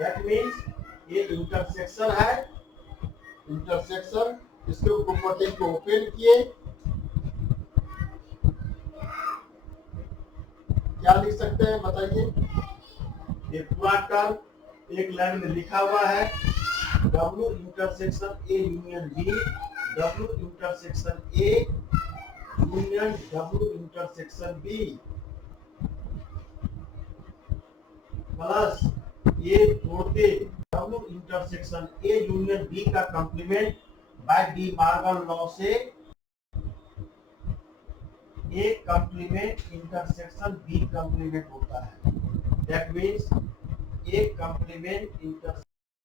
That means ये इंटरसेक्शन है, इंटरसेक्शन, इसके प्रॉपर्टी को ओपन किए, क्या लिख सकते हैं बताइए? ये पूरा टर्म एक लाइन में लिखा हुआ है, W intersection A union B, W intersection A union W intersection B plus ये तोड़ते W intersection A union B का complement by De Morgan law से A complement intersection B complement होता है। That means A complement intersection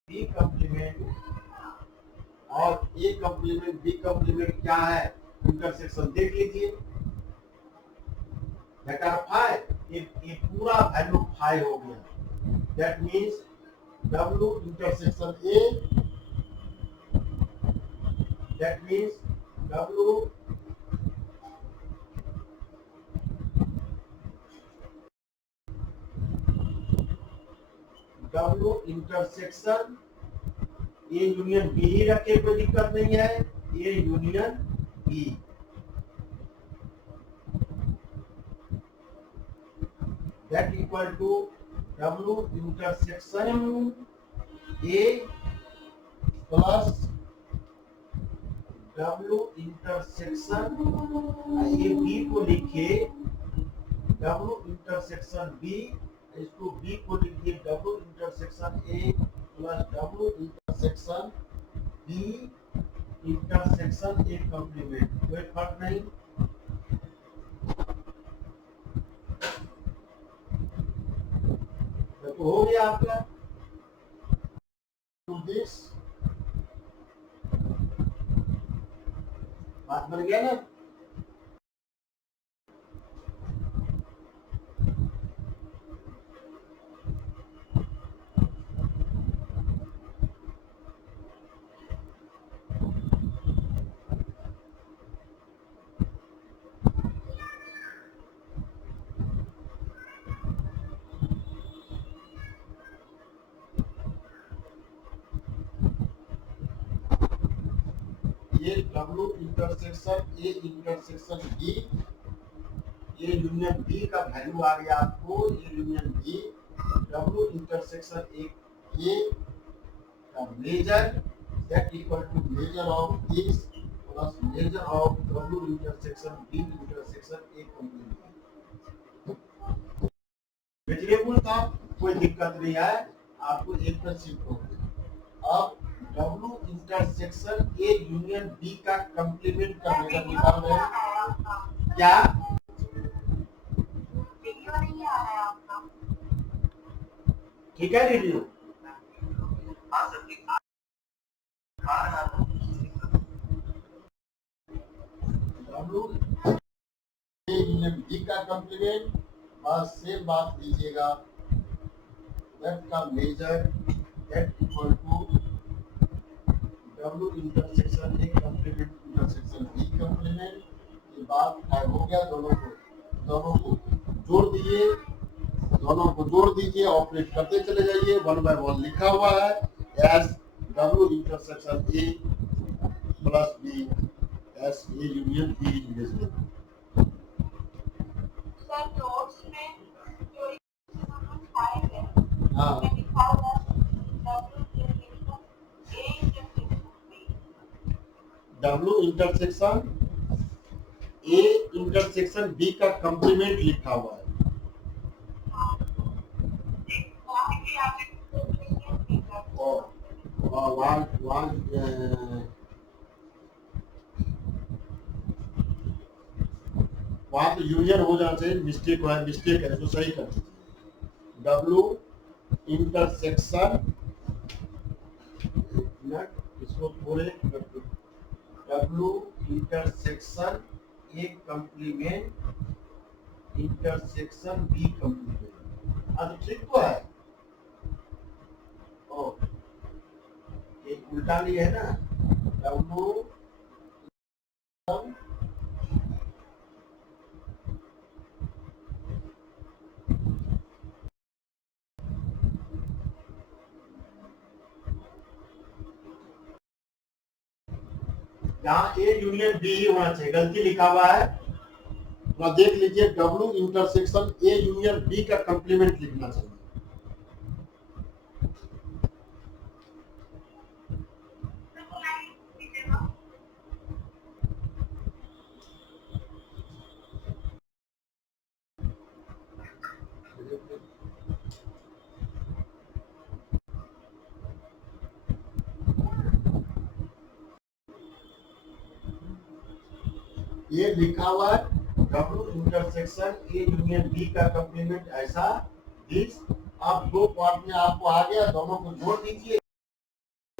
B complement और A complement B complement क्या है? Intersection देख लीजिए, बेटा 5, ये पूरा वैल्यू 5 हो गया। That means W intersection A, that means W intersection A union B ही रखे, कोई दिक्कत नहीं है। A union B that equal to W intersection A plus W intersection ये B को लिखिए W intersection B, इसको B को लिखिए W intersection A plus W intersection B intersection A complement, कोई फर्क नहीं। तो हो गया आपका दिस, बात बन गया ना। ये W intersection A intersection B, ये यूनियन B का वैल्यू आ गया आपको, ये union B W intersection A का measure that equal to measure of this plus measure of W intersection B intersection A complete. Variable का कोई दिक्कत नहीं है, आपको एक पर शिफ्ट हो गया। अब W intersection A union B का कंप्लीमेंट का मेजर निकाल रहे हैं क्या? ठीक है रिव्यू। बी का कॉम्प्लीमेंट बस सेम बात लीजिएगा, दैट का measure that equal to W intersection A complement intersection B complement. ये बात टाइम हो गया, दोनों को जोड़ दीजिए, ऑपरेट करते चले जाइए, 1 by 1 लिखा हुआ है S W intersection A plus B S A union B investment. Sir notes में जो लिखाए हैं हाँ उसमें लिखा हुआ W intersection A intersection B का कॉम्प्लीमेंट लिखा हुआ है। वहां तो यूनियन हो जाना चाहिए, मिस्टेक है इसको सही कर दीजिए। डब्ल्यू इंटरसेक्शन इसको पूरे W intersection A complement intersection B complement. अब ठीक तो है, ओ एक उल्टा लिए है ना, डब्ल्यू यहाँ ए यूनियन बी ही होना चाहिए, गलती लिखा हुआ है, तो देख लीजिए W intersection A union B का कॉम्प्लीमेंट लिखना चाहिए। ये लिखा हुआ है W intersection A union B का कॉम्प्लीमेंट ऐसा दिस। अब दो पार्ट में आपको आ गया, दोनों को जोड़ दीजिए,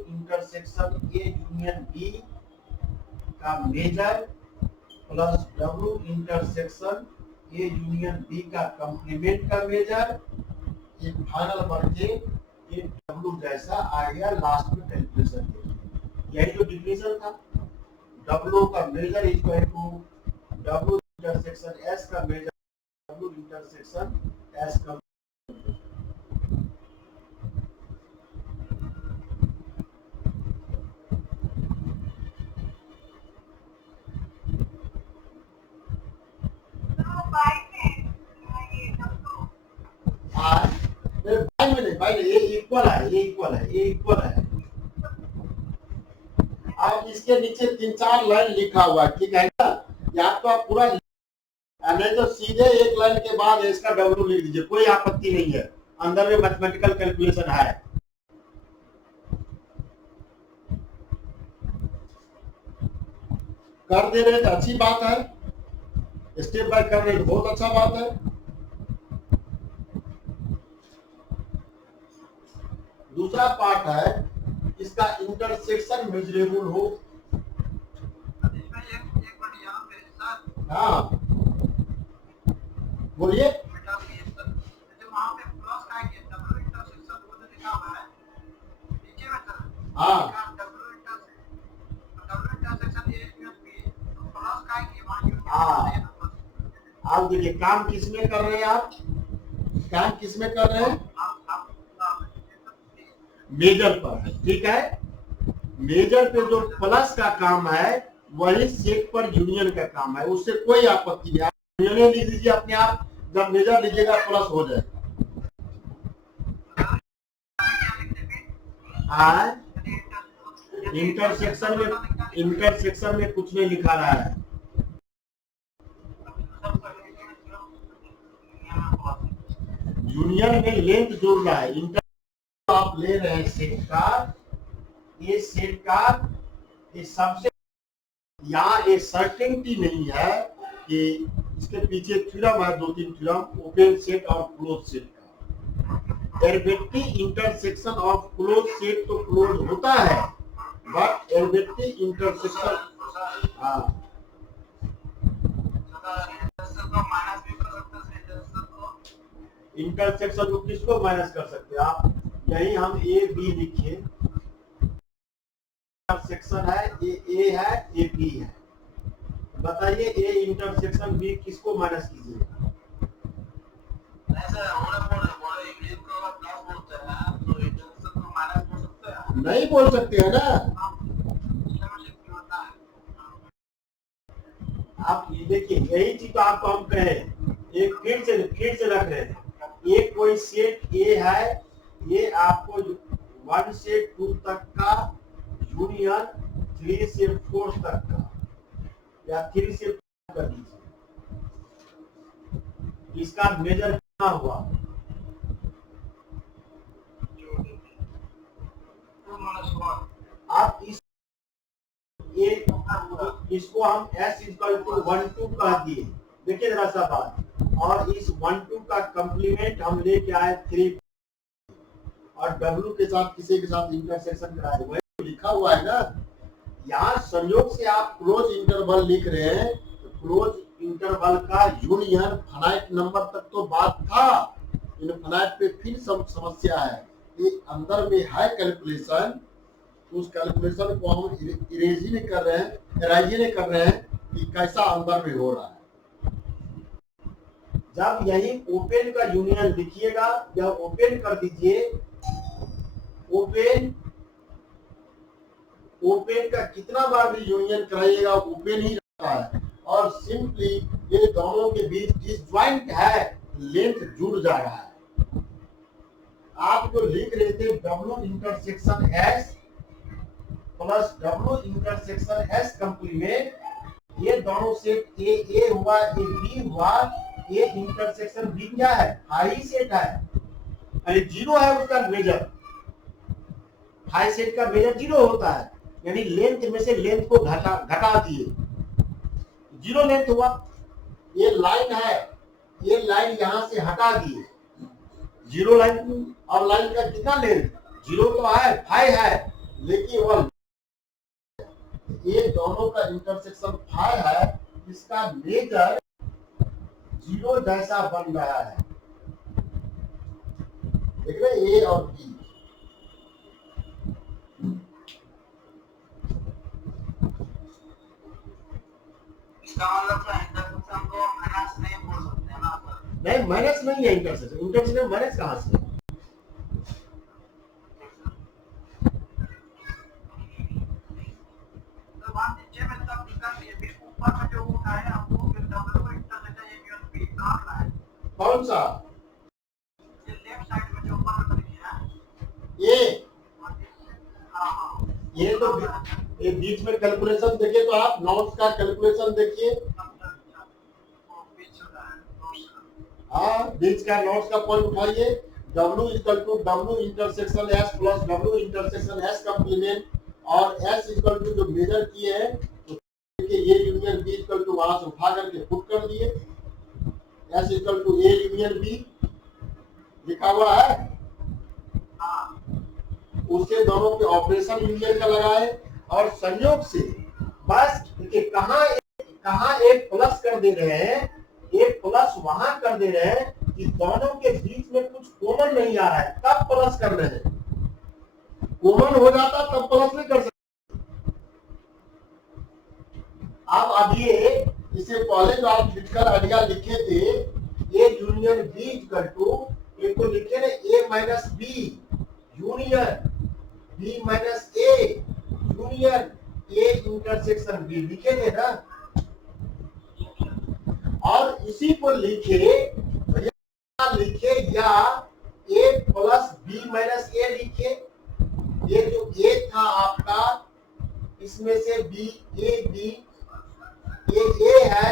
इंटरसेक्शन ए यूनियन बी का measure plus W intersection A union B का कॉम्प्लीमेंट का मेजर, ये फाइनल बन के ये डब्ल्यू जैसा आ गया लास्ट में कैलकुलेशन के। यही जो डिफिनेशन था, डब्ल्यू का measure is equal to W intersection S का मेजर डब्ल्यू इंटरसेक्शन एस का। ये इक्वल है। अब इसके नीचे 3-4 लाइन लिखा हुआ है, ठीक है ना, या तो आप पूरा नहीं तो सीधे एक लाइन के बाद इसका डब्ल्यू लिख दीजिए, कोई आपत्ति नहीं है, अंदर में मैथमेटिकल कैलकुलेशन है। कर दे रहे तो अच्छी बात है, स्टेप बाय कर रहे तो बहुत अच्छा बात है। दूसरा पार्ट है इसका इंटरसेक्शन मेजरेबल हो। हाँ बोलिए। हाँ आप देखिए काम किसमें कर रहे हैं, आप काम किसमें कर रहे हैं, मेजर पर है, ठीक है। मेजर पे जो प्लस का काम है वही सेक पर यूनियन का काम है, उससे कोई आपत्ति नहीं। आप यूनियन लिख लीजिए अपने आप, जब मेजर लीजिएगा प्लस हो जाएगा। इंटरसेक्शन में कुछ नहीं लिखा रहा है, यूनियन में लेंथ जोड़ रहा है। इंटर आप ले रहे हैं सेट कार, ये सेट कार ये सबसे यहाँ एक सर्टेनिटी नहीं है कि इसके पीछे थ्योरम है, 2-3 थ्योरम ओपन सेट और क्लोज सेट का। एरबेटी इंटरसेक्शन ऑफ क्लोज सेट तो क्लोज होता है, बट एरबेटी इंटरसेक्शन हाँ इंटरसेक्शन को किसको माइनस कर सकते हैं आप? यही हम ए बी लिखिए, इंटरसेक्शन है, ए है, ए बी है। बताइए ए इंटरसेक्शन बी किसको माइनस कीजिएगा? नहीं बोल सकते हैं ना आप। ये देखिए, यही चीज तो आपको हम कहे, एक फिर से रख रहे हैं। एक कोई सेट ए है, ये आपको 1 से 2 तक का यूनियन 3 से 4 तक का, या 3 से 5 कर दीजिए। इसका मेजर कितना हुआ? आप इसको हम s इक्वल टू 1 2 कह दिए। देखिए जरा सा बात, और इस 1 2 का कंप्लीमेंट हम लेके आए 3, और w के साथ किसी के साथ इंटरसेक्शन कराए, वही तो लिखा हुआ है ना। यहाँ संयोग से आप क्लोज इंटरवल लिख रहे हैं, तो क्लोज इंटरवल का यूनियन फाइनाइट नंबर तक तो बात था, इनफाइनाइट पे फिर समस्या है। ये अंदर में है कैलकुलेशन, उस कैलकुलेशन को हम इरेजिंग कर रहे हैं कि कैसा अंदर में हो रहा है। जब यही ओपन का यूनियन लिखिएगा, या ओपन कर दीजिए, ओपन का कितना बार भी यूनियन कराइएगा ओपन ही रहता है, और सिंपली ये दोनों के बीच डिसजॉइंट है, लेंथ जुड़ जा रहा है। आप जो लिख रहे थे W intersection S plus W intersection S complement, ये दोनों सेट ए हुआ, ए बी हुआ, ये इंटरसेक्शन बी क्या है? हाई सेट है, यानी 0 है उसका मेजर। हाई सेट का मेजर 0 होता है, यानी लेंथ में से लेंथ को घटा दिए, 0 लेंथ हुआ। ये लाइन है, ये लाइन यहां से हटा दिए, 0 लाइन। और लाइन का कितना लेंथ? 0 तो है, 5 है, लेकिन वह ये दोनों का इंटरसेक्शन 5 है, इसका मेजर 0 जैसा बन रहा है। देख रहे हैं, ए और बी। इसका मतलब इंटरसेक्शन को माइनस नहीं बोल सकते हैं ना? नहीं, माइनस नहीं है इंटरसेक्शन माइनस कहां से? कौन सा? लेफ्ट साइड में जो ऊपर में लिखा है, ये तो ये बीच में कैलकुलेशन देखिए, तो आप नोट्स का कैलकुलेशन देखिए। हाँ, बीच का नोट्स का पॉइंट उठाइए। W equal to W intersection S plus W intersection S complement, और S इक्वल टू जो मेजर किए हैं, तो देखिए ये यूनियन B इक्वल टू वहां से उठा करके पुट कर दिए, S equal to A union B लिखा हुआ है। उसके दोनों के ऑपरेशन यूनियन का लगाए, और संयोग से बस देखिए कहां एक प्लस कर दे रहे हैं, एक प्लस वहां कर दे रहे हैं कि दोनों के बीच में कुछ कॉमन नहीं आ रहा है, तब प्लस कर रहे हैं। कॉमन हो जाता तब प्लस नहीं कर सकते। अब अभी इससे पहले जो आप क्रिटिकल आइडिया लिखे थे, A union B equal to, एक तो लिखे ना A minus B union B minus A union A intersection B लिखे थे ना, और इसी को लिखे या A plus B minus A लिखे। ये जो ए था आपका, इसमें से बी ए है,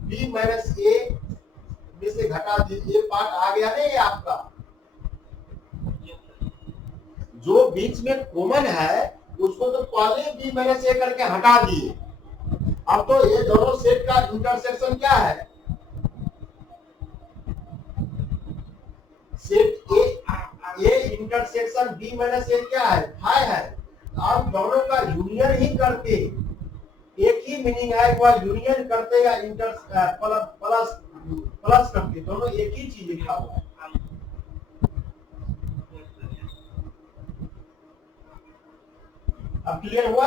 बी माइनस ए में से घटा दीजिए, पार्ट आ गया नहीं आपका। जो बीच में कॉमन है उसको तो पहले बी माइनस ए करके हटा दिए। अब तो ये दोनों सेट का इंटरसेक्शन क्या है? Set A intersection B minus A क्या है, फाई है। आप दोनों का यूनियन ही करते, एक ही मीनिंग है, वह यूनियन करते या इंटर प्लस प्लस करते, दोनों एक ही चीज लिखा हुआ है। अब क्लियर हुआ?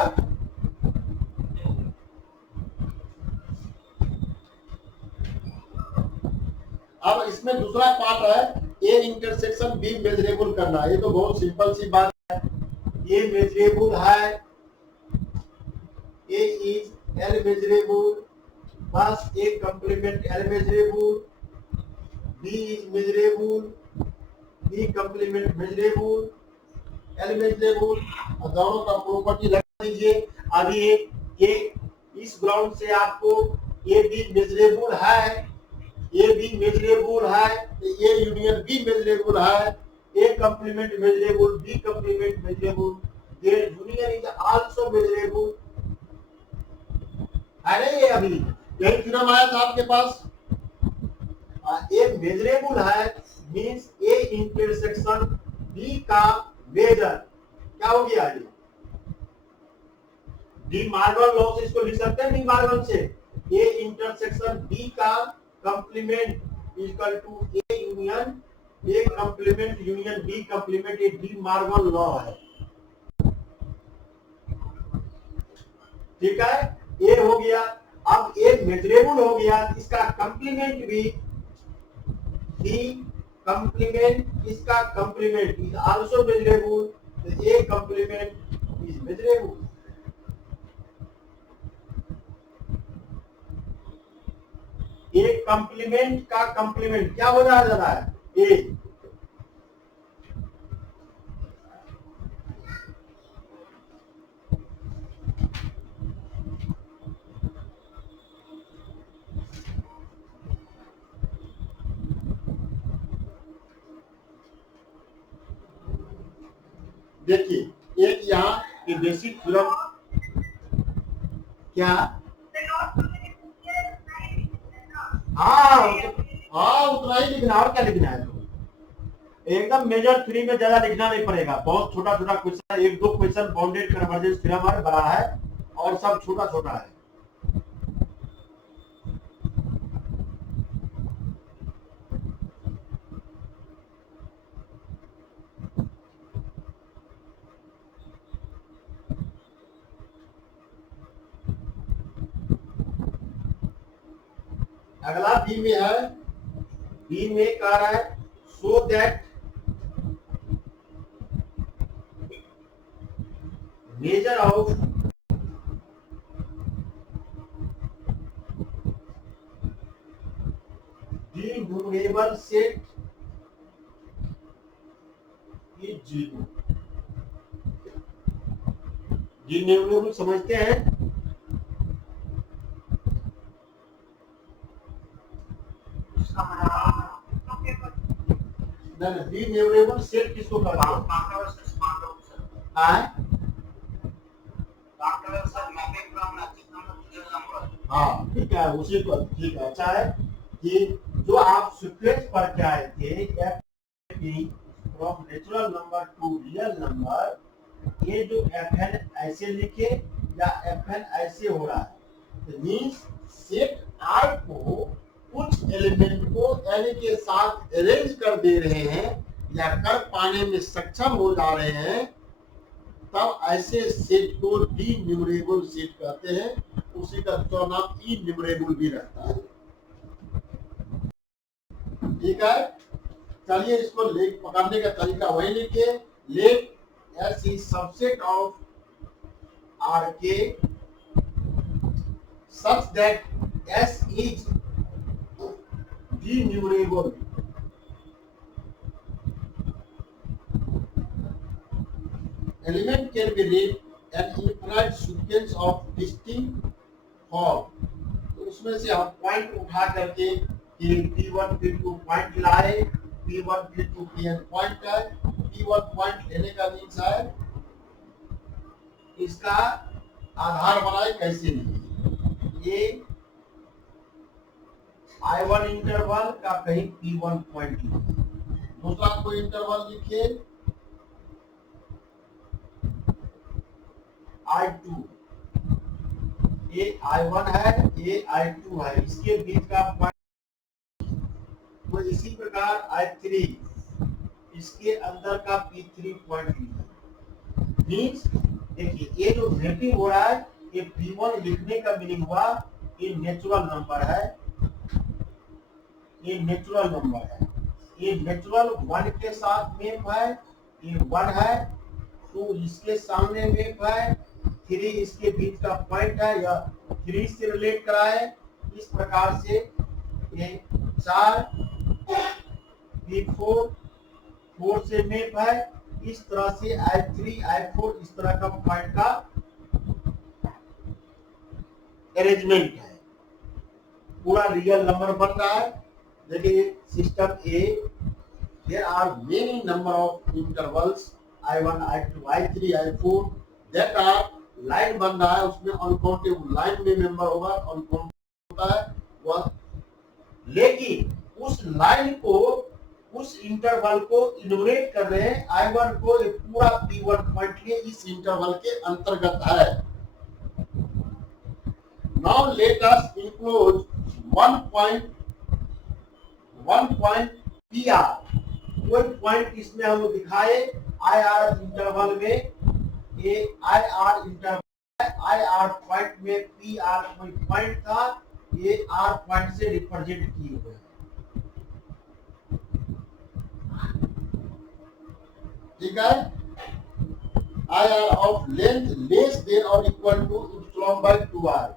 अब इसमें दूसरा पार्ट है ए इंटरसेक्शन बी मेजरेबल करना। ये तो बहुत सिंपल सी बात है, ये मेजरेबल है, ए इज एल मेजरेबल, बस A complement L measurable, B is measurable, B complement measurable, L measurable, और दोनों का प्रॉपर्टी लगा दीजिए। अभी ये इस ग्राउंड से आपको ए बी मेजरेबल है, ए बी मेजरेबल है, ए यूनियन बी मेजरेबल है, A complement measurable, B complement measurable, there union is also measurable है ना। ये अभी यही थ्योरम आया था आपके पास। ए मेजरेबल है मींस ए इंटरसेक्शन बी का मेजर क्या हो गया, ये डी मार्गन लॉ से इसको लिख सकते हैं, डी मार्गन से ए इंटरसेक्शन बी का complement equal to A union, A complement union B complement, ये डी मार्गन लॉ है। ठीक है, ए हो गया। अब ए मेजरेबल हो गया, इसका कंप्लीमेंट भी बी कंप्लीमेंट, इसका कंप्लीमेंट इज आल्सो मेजरेबल, तो ए कंप्लीमेंट इज मेजरेबल। एक कंप्लीमेंट का कंप्लीमेंट क्या हो जा रहा है, ए। देखिए एक यहाँ ये बेसिक थ्योरम क्या, हाँ उतना ही लिखना, और क्या लिखना है। तो एकदम मेजर थ्री में ज्यादा लिखना नहीं पड़ेगा, बहुत छोटा छोटा क्वेश्चन, एक दो क्वेश्चन बाउंडेड कन्वर्जेंस थ्योरम है, बड़ा है, और सब छोटा छोटा है। अगला बी में है, बी में कह रहा है so that measure of D numerable set is zero. D numerable समझते हैं, डी न्यूमरेबल सेट किसको कहते हैं? हाँ ठीक है, उसी को ठीक है। अच्छा है कि जो आप सीक्वेंस पढ़ के आए थे from natural number two real number, ये जो fn ऐसे लिखे या fn ऐसे हो रहा है, तो मींस सेट R को कुछ एलिमेंट को n के साथ अरेंज कर दे रहे हैं या कर पाने में सक्षम हो जा रहे हैं, तब ऐसे सेट को डी न्यूमरेबल सेट कहते हैं। उसी का दूसरा नाम ई न्यूमरेबल भी रहता है। ठीक है, चलिए इसको लेट पकड़ने का तरीका वही लिखिए, let S is subset of R के such that S is denumerable. Element can be read an infinite sequence of distinct form। तो उसमें से हम पॉइंट उठा करके कि P1 P2 पॉइंट लाए, P1 P2 Pn पॉइंट है, P1 पॉइंट लेने का मीन्स है इसका आधार बनाए कैसे लिखे, ये I1 इंटरवल का कहीं P1 पॉइंट लिखे, दूसरा कोई इंटरवल लिखिए I2, ये I1 है, ये I2 है, इसके बीच का पॉइंट। तो इसी प्रकार I3, इसके अंदर का P3 पॉइंट लीजिए। मीन्स देखिए ये जो मैपिंग हो रहा है, ये P1 लिखने का मीनिंग हुआ ये नेचुरल नंबर है, ये नेचुरल नंबर है, ये नेचुरल 1 के साथ मैप है, ये 1 है, 2 इसके सामने मैप है, 3 इसके बीच का पॉइंट है या 3 से रिलेट करा है। इस प्रकार से ये 4 P4 4 से मैप है। इस तरह से I3 I4 इस तरह का पॉइंट का अरेंजमेंट है, पूरा रियल नंबर बन रहा है। देखिए system A, there are many number of intervals I1 I2 I3 I4 that are line बन रहा है, उसमें अनकाउंटेबल लाइन में मेंबर होगा, अनकाउंटेबल होता है वह, लेकिन उस लाइन को उस इंटरवल को इनोरेट कर रहे हैं। I1 को एक पूरा P1 पॉइंट लिए इस इंटरवल के अंतर्गत है। Now let us include one point PR, कोई पॉइंट इसमें हम दिखाए IR इंटरवल में, ये IR इंटरवल है, IR पॉइंट में PR कोई पॉइंट था, ये R पॉइंट से रिप्रेजेंट किए हुए हैं। ठीक है, IR of length less than और equal to epsilon by 2R,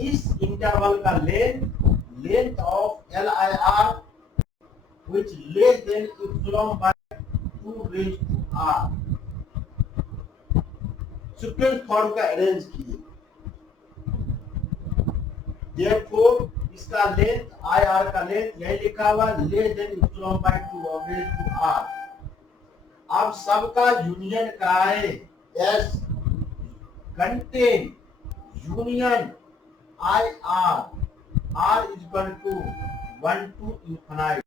इस इंटरवल का length of LIR which less than epsilon by 2 raised to R, sequence form का अरेंज किए। Therefore इसका लेंथ IR का लेंथ यही लिखा हुआ less than epsilon by 2 raised to R। अब सबका यूनियन कराए, S contain union IR, R is equal to 1 to infinite।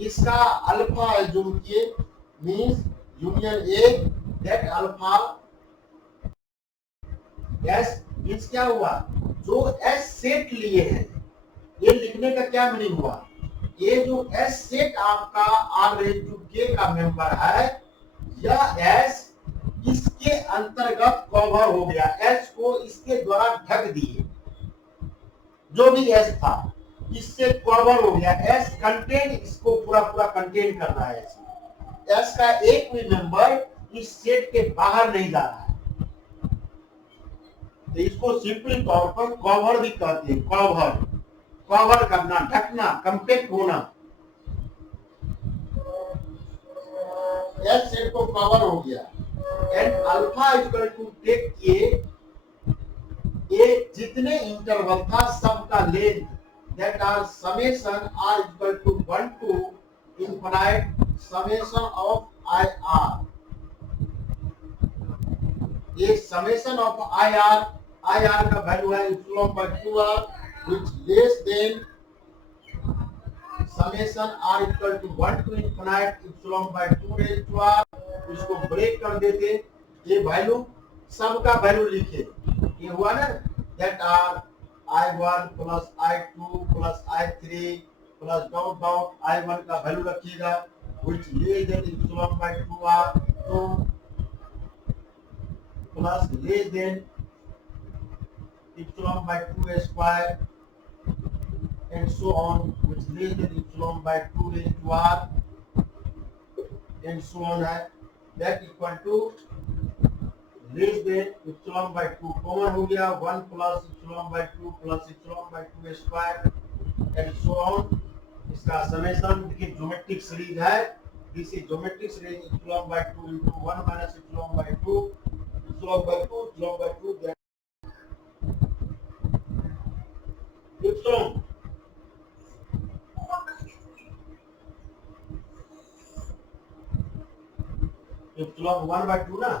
इसका अल्फा एज्यूम किए, means union A that alpha S, means क्या हुआ, जो एस सेट लिए हैं, ये लिखने का क्या मीनिंग हुआ, ये जो एस सेट आपका आर रेज टू के का मेंबर है, यह एस इसके अंतर्गत कवर हो गया, एस को इसके द्वारा ढक दिए, जो भी एस था इससे कवर हो गया, एस कंटेन इसको पूरा कंटेन करना है। एस का एक भी मेंबर इस सेट के बाहर नहीं जा रहा है, तो इसको सिंपली तौर पर कवर भी कहते हैं। कवर करना, ढकना, कंपैक्ट होना, एस सेट को कवर हो गया। And alpha is equal to take किए ये जितने इंटरवल था सबका length that are summation r is equal to 1 to infinite summation of IR, ये summation of IR का वैल्यू है epsilon by 2R which less than summation r equal to 1 to infinite epsilon by 2 raised to R। इसको break कर देते, ये value सबका value लिखे, ये हुआ ना, that are I1 plus I2 plus I3 plus dot I1 का वैल्यू रखिएगा which less than epsilon by 2R, तो plus less than epsilon by 2 square and so on which less than epsilon by 2 raised to R and so on है, that equal to less than epsilon by 2 common हो गया, 1 plus epsilon by 2 plus epsilon by 2 square and so on। इसका summation देखिए geometric series है, this is geometric series epsilon by 2 into 1 minus epsilon by 2 epsilon by 2 epsilon by 2 that epsilon epsilon 1 by 2 ना,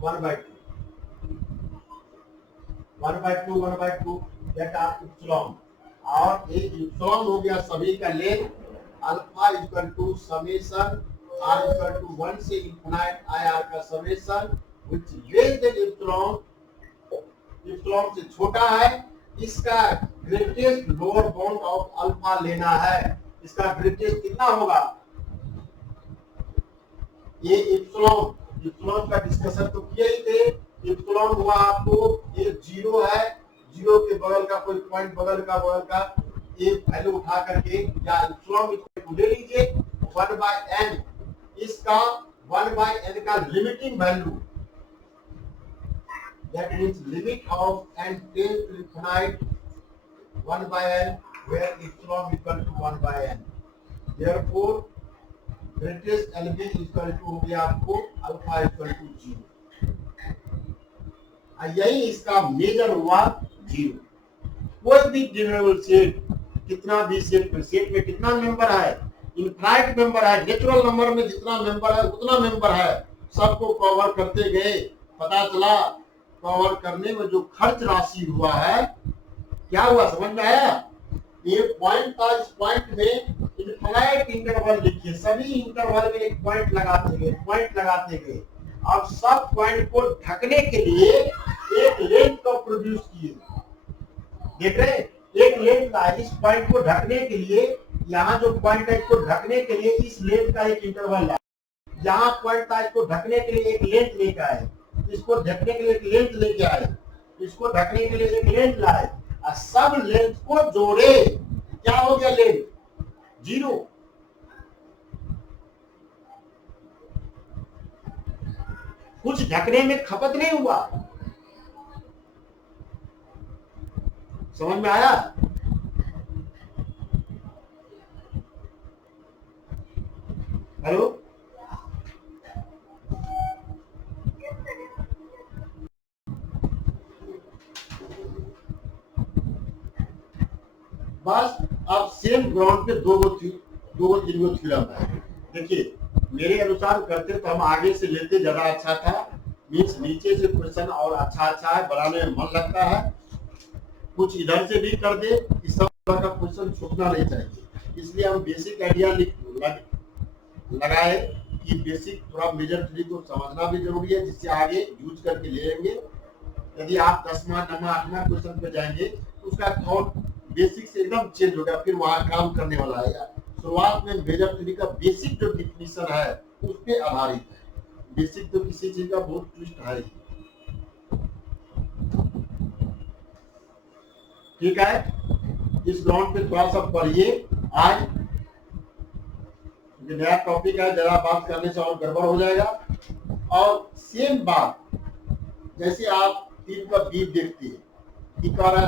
1 by 2 1 by 2 1 by 2 that are epsilon और ये epsilon हो गया सभी का length, alpha equal to summation R equal to 1 से infinite I R का summation which less than epsilon, epsilon से छोटा है, इसका greatest lower bound of alpha लेना है। इसका ग्रेटेस्ट कितना होगा? ये इप्सिलॉन, इप्सिलॉन का डिस्कशन तो किया ही थे। इप्सिलॉन हुआ आपको ये 0 है, 0 के बगल का कोई पॉइंट बगल का एक वैल्यू उठा करके या इप्सिलॉन इक्वल ले लीजिए 1/n, इसका 1/n का limiting value, that means limit of n tends to infinite 1/n where epsilon equal to 1/n. Therefore greatest LB equal to हो गया आपको अल्फा इक्वल टू 0। यही इसका मेजर हुआ 0। कोई भी डिनरेबल सेट, कितना भी सेट में कितना मेंबर है? इनफाइनाइट मेंबर है। नेचुरल नंबर में जितना मेंबर है उतना मेंबर है, सबको कवर करते गए। पता चला कवर करने में जो खर्च राशि हुआ है, क्या हुआ समझ में आया? ये पॉइंट था, इस पॉइंट में इनफाइनाइट इंटरवल लिखिए, सभी इंटरवल में एक पॉइंट लगाते गए और सब पॉइंट को ढकने के लिए एक लेंथ को प्रोड्यूस किए। देख रहे हैं, एक लेंथ का इस पॉइंट को ढकने के लिए, यहाँ जो पॉइंट है इसको ढकने के लिए इस लेंथ का एक इंटरवल है, यहाँ पॉइंट था इसको ढकने के लिए एक लेंथ लेकर आए, इसको ढकने के लिए एक लेंथ लेके आए, इसको ढकने के लिए एक लेंथ लाए, और सब लेंथ को जोड़े, क्या हो गया? लेंथ 0। कुछ ढकने में खपत नहीं हुआ। समझ में आया? हेलो, बस अब सेम ग्राउंड पे दो तीन गो थ्योरम है। देखिए मेरे अनुसार करते तो हम आगे से लेते ज्यादा अच्छा था, मीन्स नीचे से क्वेश्चन और अच्छा है, बनाने में मन लगता है। कुछ इधर से भी कर दे, इस सब का क्वेश्चन छूटना नहीं चाहिए, इसलिए हम बेसिक आइडिया लगाए कि बेसिक थोड़ा मेजर थ्योरी को समझना भी जरूरी है, जिससे आगे यूज करके लेंगे। यदि आप 10वां 9वां 8वां क्वेश्चन पे जाएंगे तो उसका थॉट बेसिक से एकदम चेंज हो गया, फिर वहां काम करने वाला है। शुरुआत में मेजर थ्योरी का बेसिक जो डिफिनीशन है उस पे आधारित है। बेसिक तो किसी चीज का बहुत ट्विस्ट है ही। ठीक है, इस ग्राउंड पे थोड़ा सा पढ़िए। आज नया टॉपिक है, जरा बात करने से और गड़बड़ हो जाएगा। और सेम बात जैसे आप 3 का बी देखते हैं,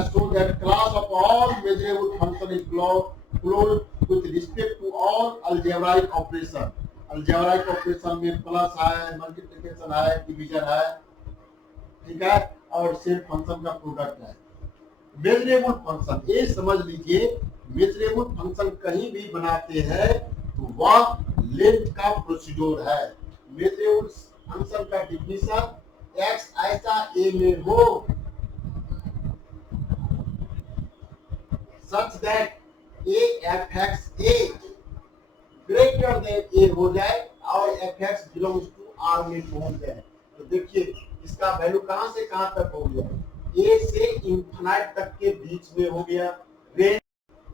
show that class of all measurable function is closed with respect to all algebraic operation. algebraic operation में प्लस है, मल्टीप्लिकेशन है, डिवीजन है, ठीक है, और सिर्फ फंक्शन का प्रोडक्ट है। मेजरेबल फंक्शन, ये समझ लीजिए, मेजरेबल फंक्शन कहीं भी बनाते हैं तो वह लेंथ का प्रोसीड्योर है। मेजरेबल फंक्शन का डिफिनीशन x ऐसा a में हो such that a fx a greater than a हो जाए और fx belongs to R में पहुंच जाए। तो देखिए इसका वैल्यू कहां से कहां तक हो गया? a से इनफिनाइट तक के बीच में हो गया, रेंज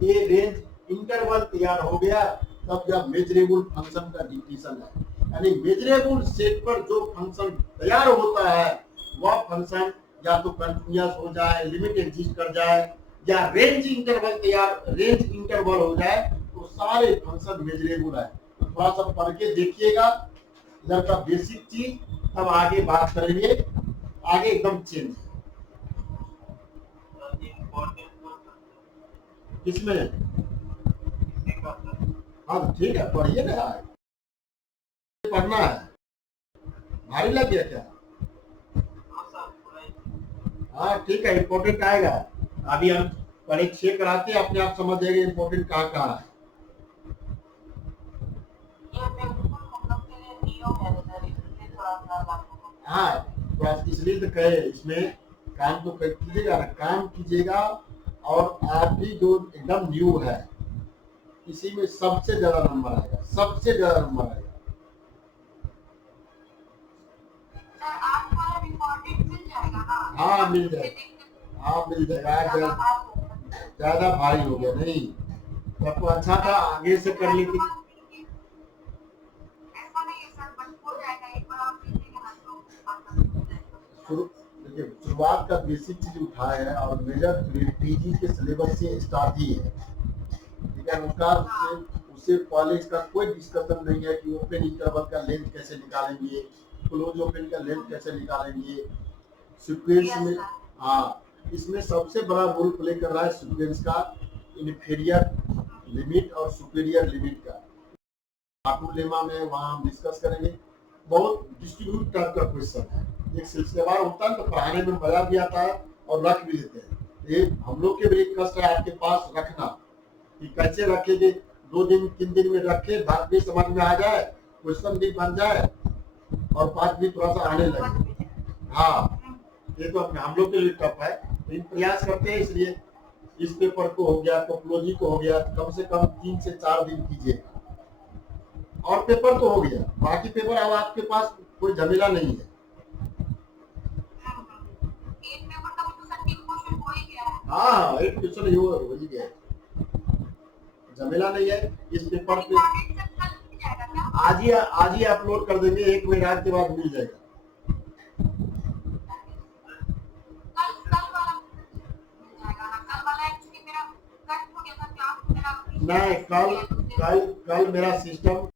ये रेंज इंटरवल तैयार हो गया, तब जब मेजरेबल फंक्शन का डिफिनीशन है। यानी मेजरेबल सेट पर जो फंक्शन तैयार होता है वह फंक्शन या तो कंटिन्यूअस हो जाए, लिमिट एग्जिस्ट कर जाए, या रेंज इंटरवल हो जाए, तो सारे फंक्शन मेजरेबल है। तो थोड़ा सा पढ़ के देखिएगा इधर का बेसिक चीज, तब आगे बात करेंगे। आगे एकदम चेंज किसमें? हाँ ठीक है, पढ़िए ना, पढ़ना है। भारी लग गया क्या? हाँ ठीक है, इम्पोर्टेंट आएगा। अभी हम पहले चेक कराते हैं, अपने आप समझ जाएंगे इम्पोर्टेंट कहाँ कहाँ है। हाँ तो इसलिए तो कहे, इसमें काम तो कीजिएगा ना, काम कीजिएगा और आपकी जो एकदम न्यू है इसी में सबसे ज्यादा नंबर आएगा, सबसे ज्यादा नंबर आएगा। सर आज वाला रिकॉर्डेड मिल जाएगा ना? हाँ मिल जाएगा, हाँ मिल जाएगा। ज्यादा भारी हो गया नहीं, तब तो अच्छा था आगे से कर लेती। ऐसा नहीं है सर, बस हो जाएगा, एक बार आप सीखेंगे ना तो देखिए शुरुआत का बेसिक चीज उठाया है और मेजर पीजी के सिलेबस से स्टार्ट ही है, ठीक है। उसका उससे पहले इसका कोई डिस्कशन नहीं है कि ओपन इंटरवल का लेंथ कैसे निकालेंगे, क्लोज ओपन का लेंथ कैसे निकालेंगे, सीक्वेंस में। हाँ इसमें सबसे बड़ा रोल प्ले कर रहा है सीक्वेंस का, इन्फीरियर लिमिट और सुपीरियर लिमिट का। आटू लेमा में वहाँ हम डिस्कस करेंगे। बहुत डिस्ट्रीब्यूट टाइप का क्वेश्चन है, एक सिलसिलेवार होता है तो पढ़ाने में मजा भी आता है और रख भी देते हैं। ये हम लोग के भी एक कष्ट है आपके पास रखना कि कैसे रखेंगे, 2 दिन 3 दिन में रखे, बात भी समझ में आ जाए, क्वेश्चन भी बन जाए और बात भी थोड़ा सा आने लगे। हाँ ये तो हम लोग के लिए टफ है, लेकिन प्रयास करते हैं। इसलिए इस पेपर को हो गया, टोपोलॉजी को हो गया, कम से कम 3 से 4 दिन कीजिएगा और पेपर तो हो गया। बाकी पेपर अब आपके पास कोई झमेला नहीं है। एक पेपर का भी तो सर 3 क्वेश्चन हो ही गया है। हाँ एक क्वेश्चन हो ही गया, झमेला नहीं है। इस पेपर पे रिकॉर्डेड सर कल मिल जाएगा क्या? आज ही अपलोड कर देंगे, 1 महीना के बाद मिल जाएगा। कल वाला मिल जाएगा ना? कल वाला एक्चुअली मेरा कट हो गया था क्लास, मेरा नहीं कल मेरा सिस्टम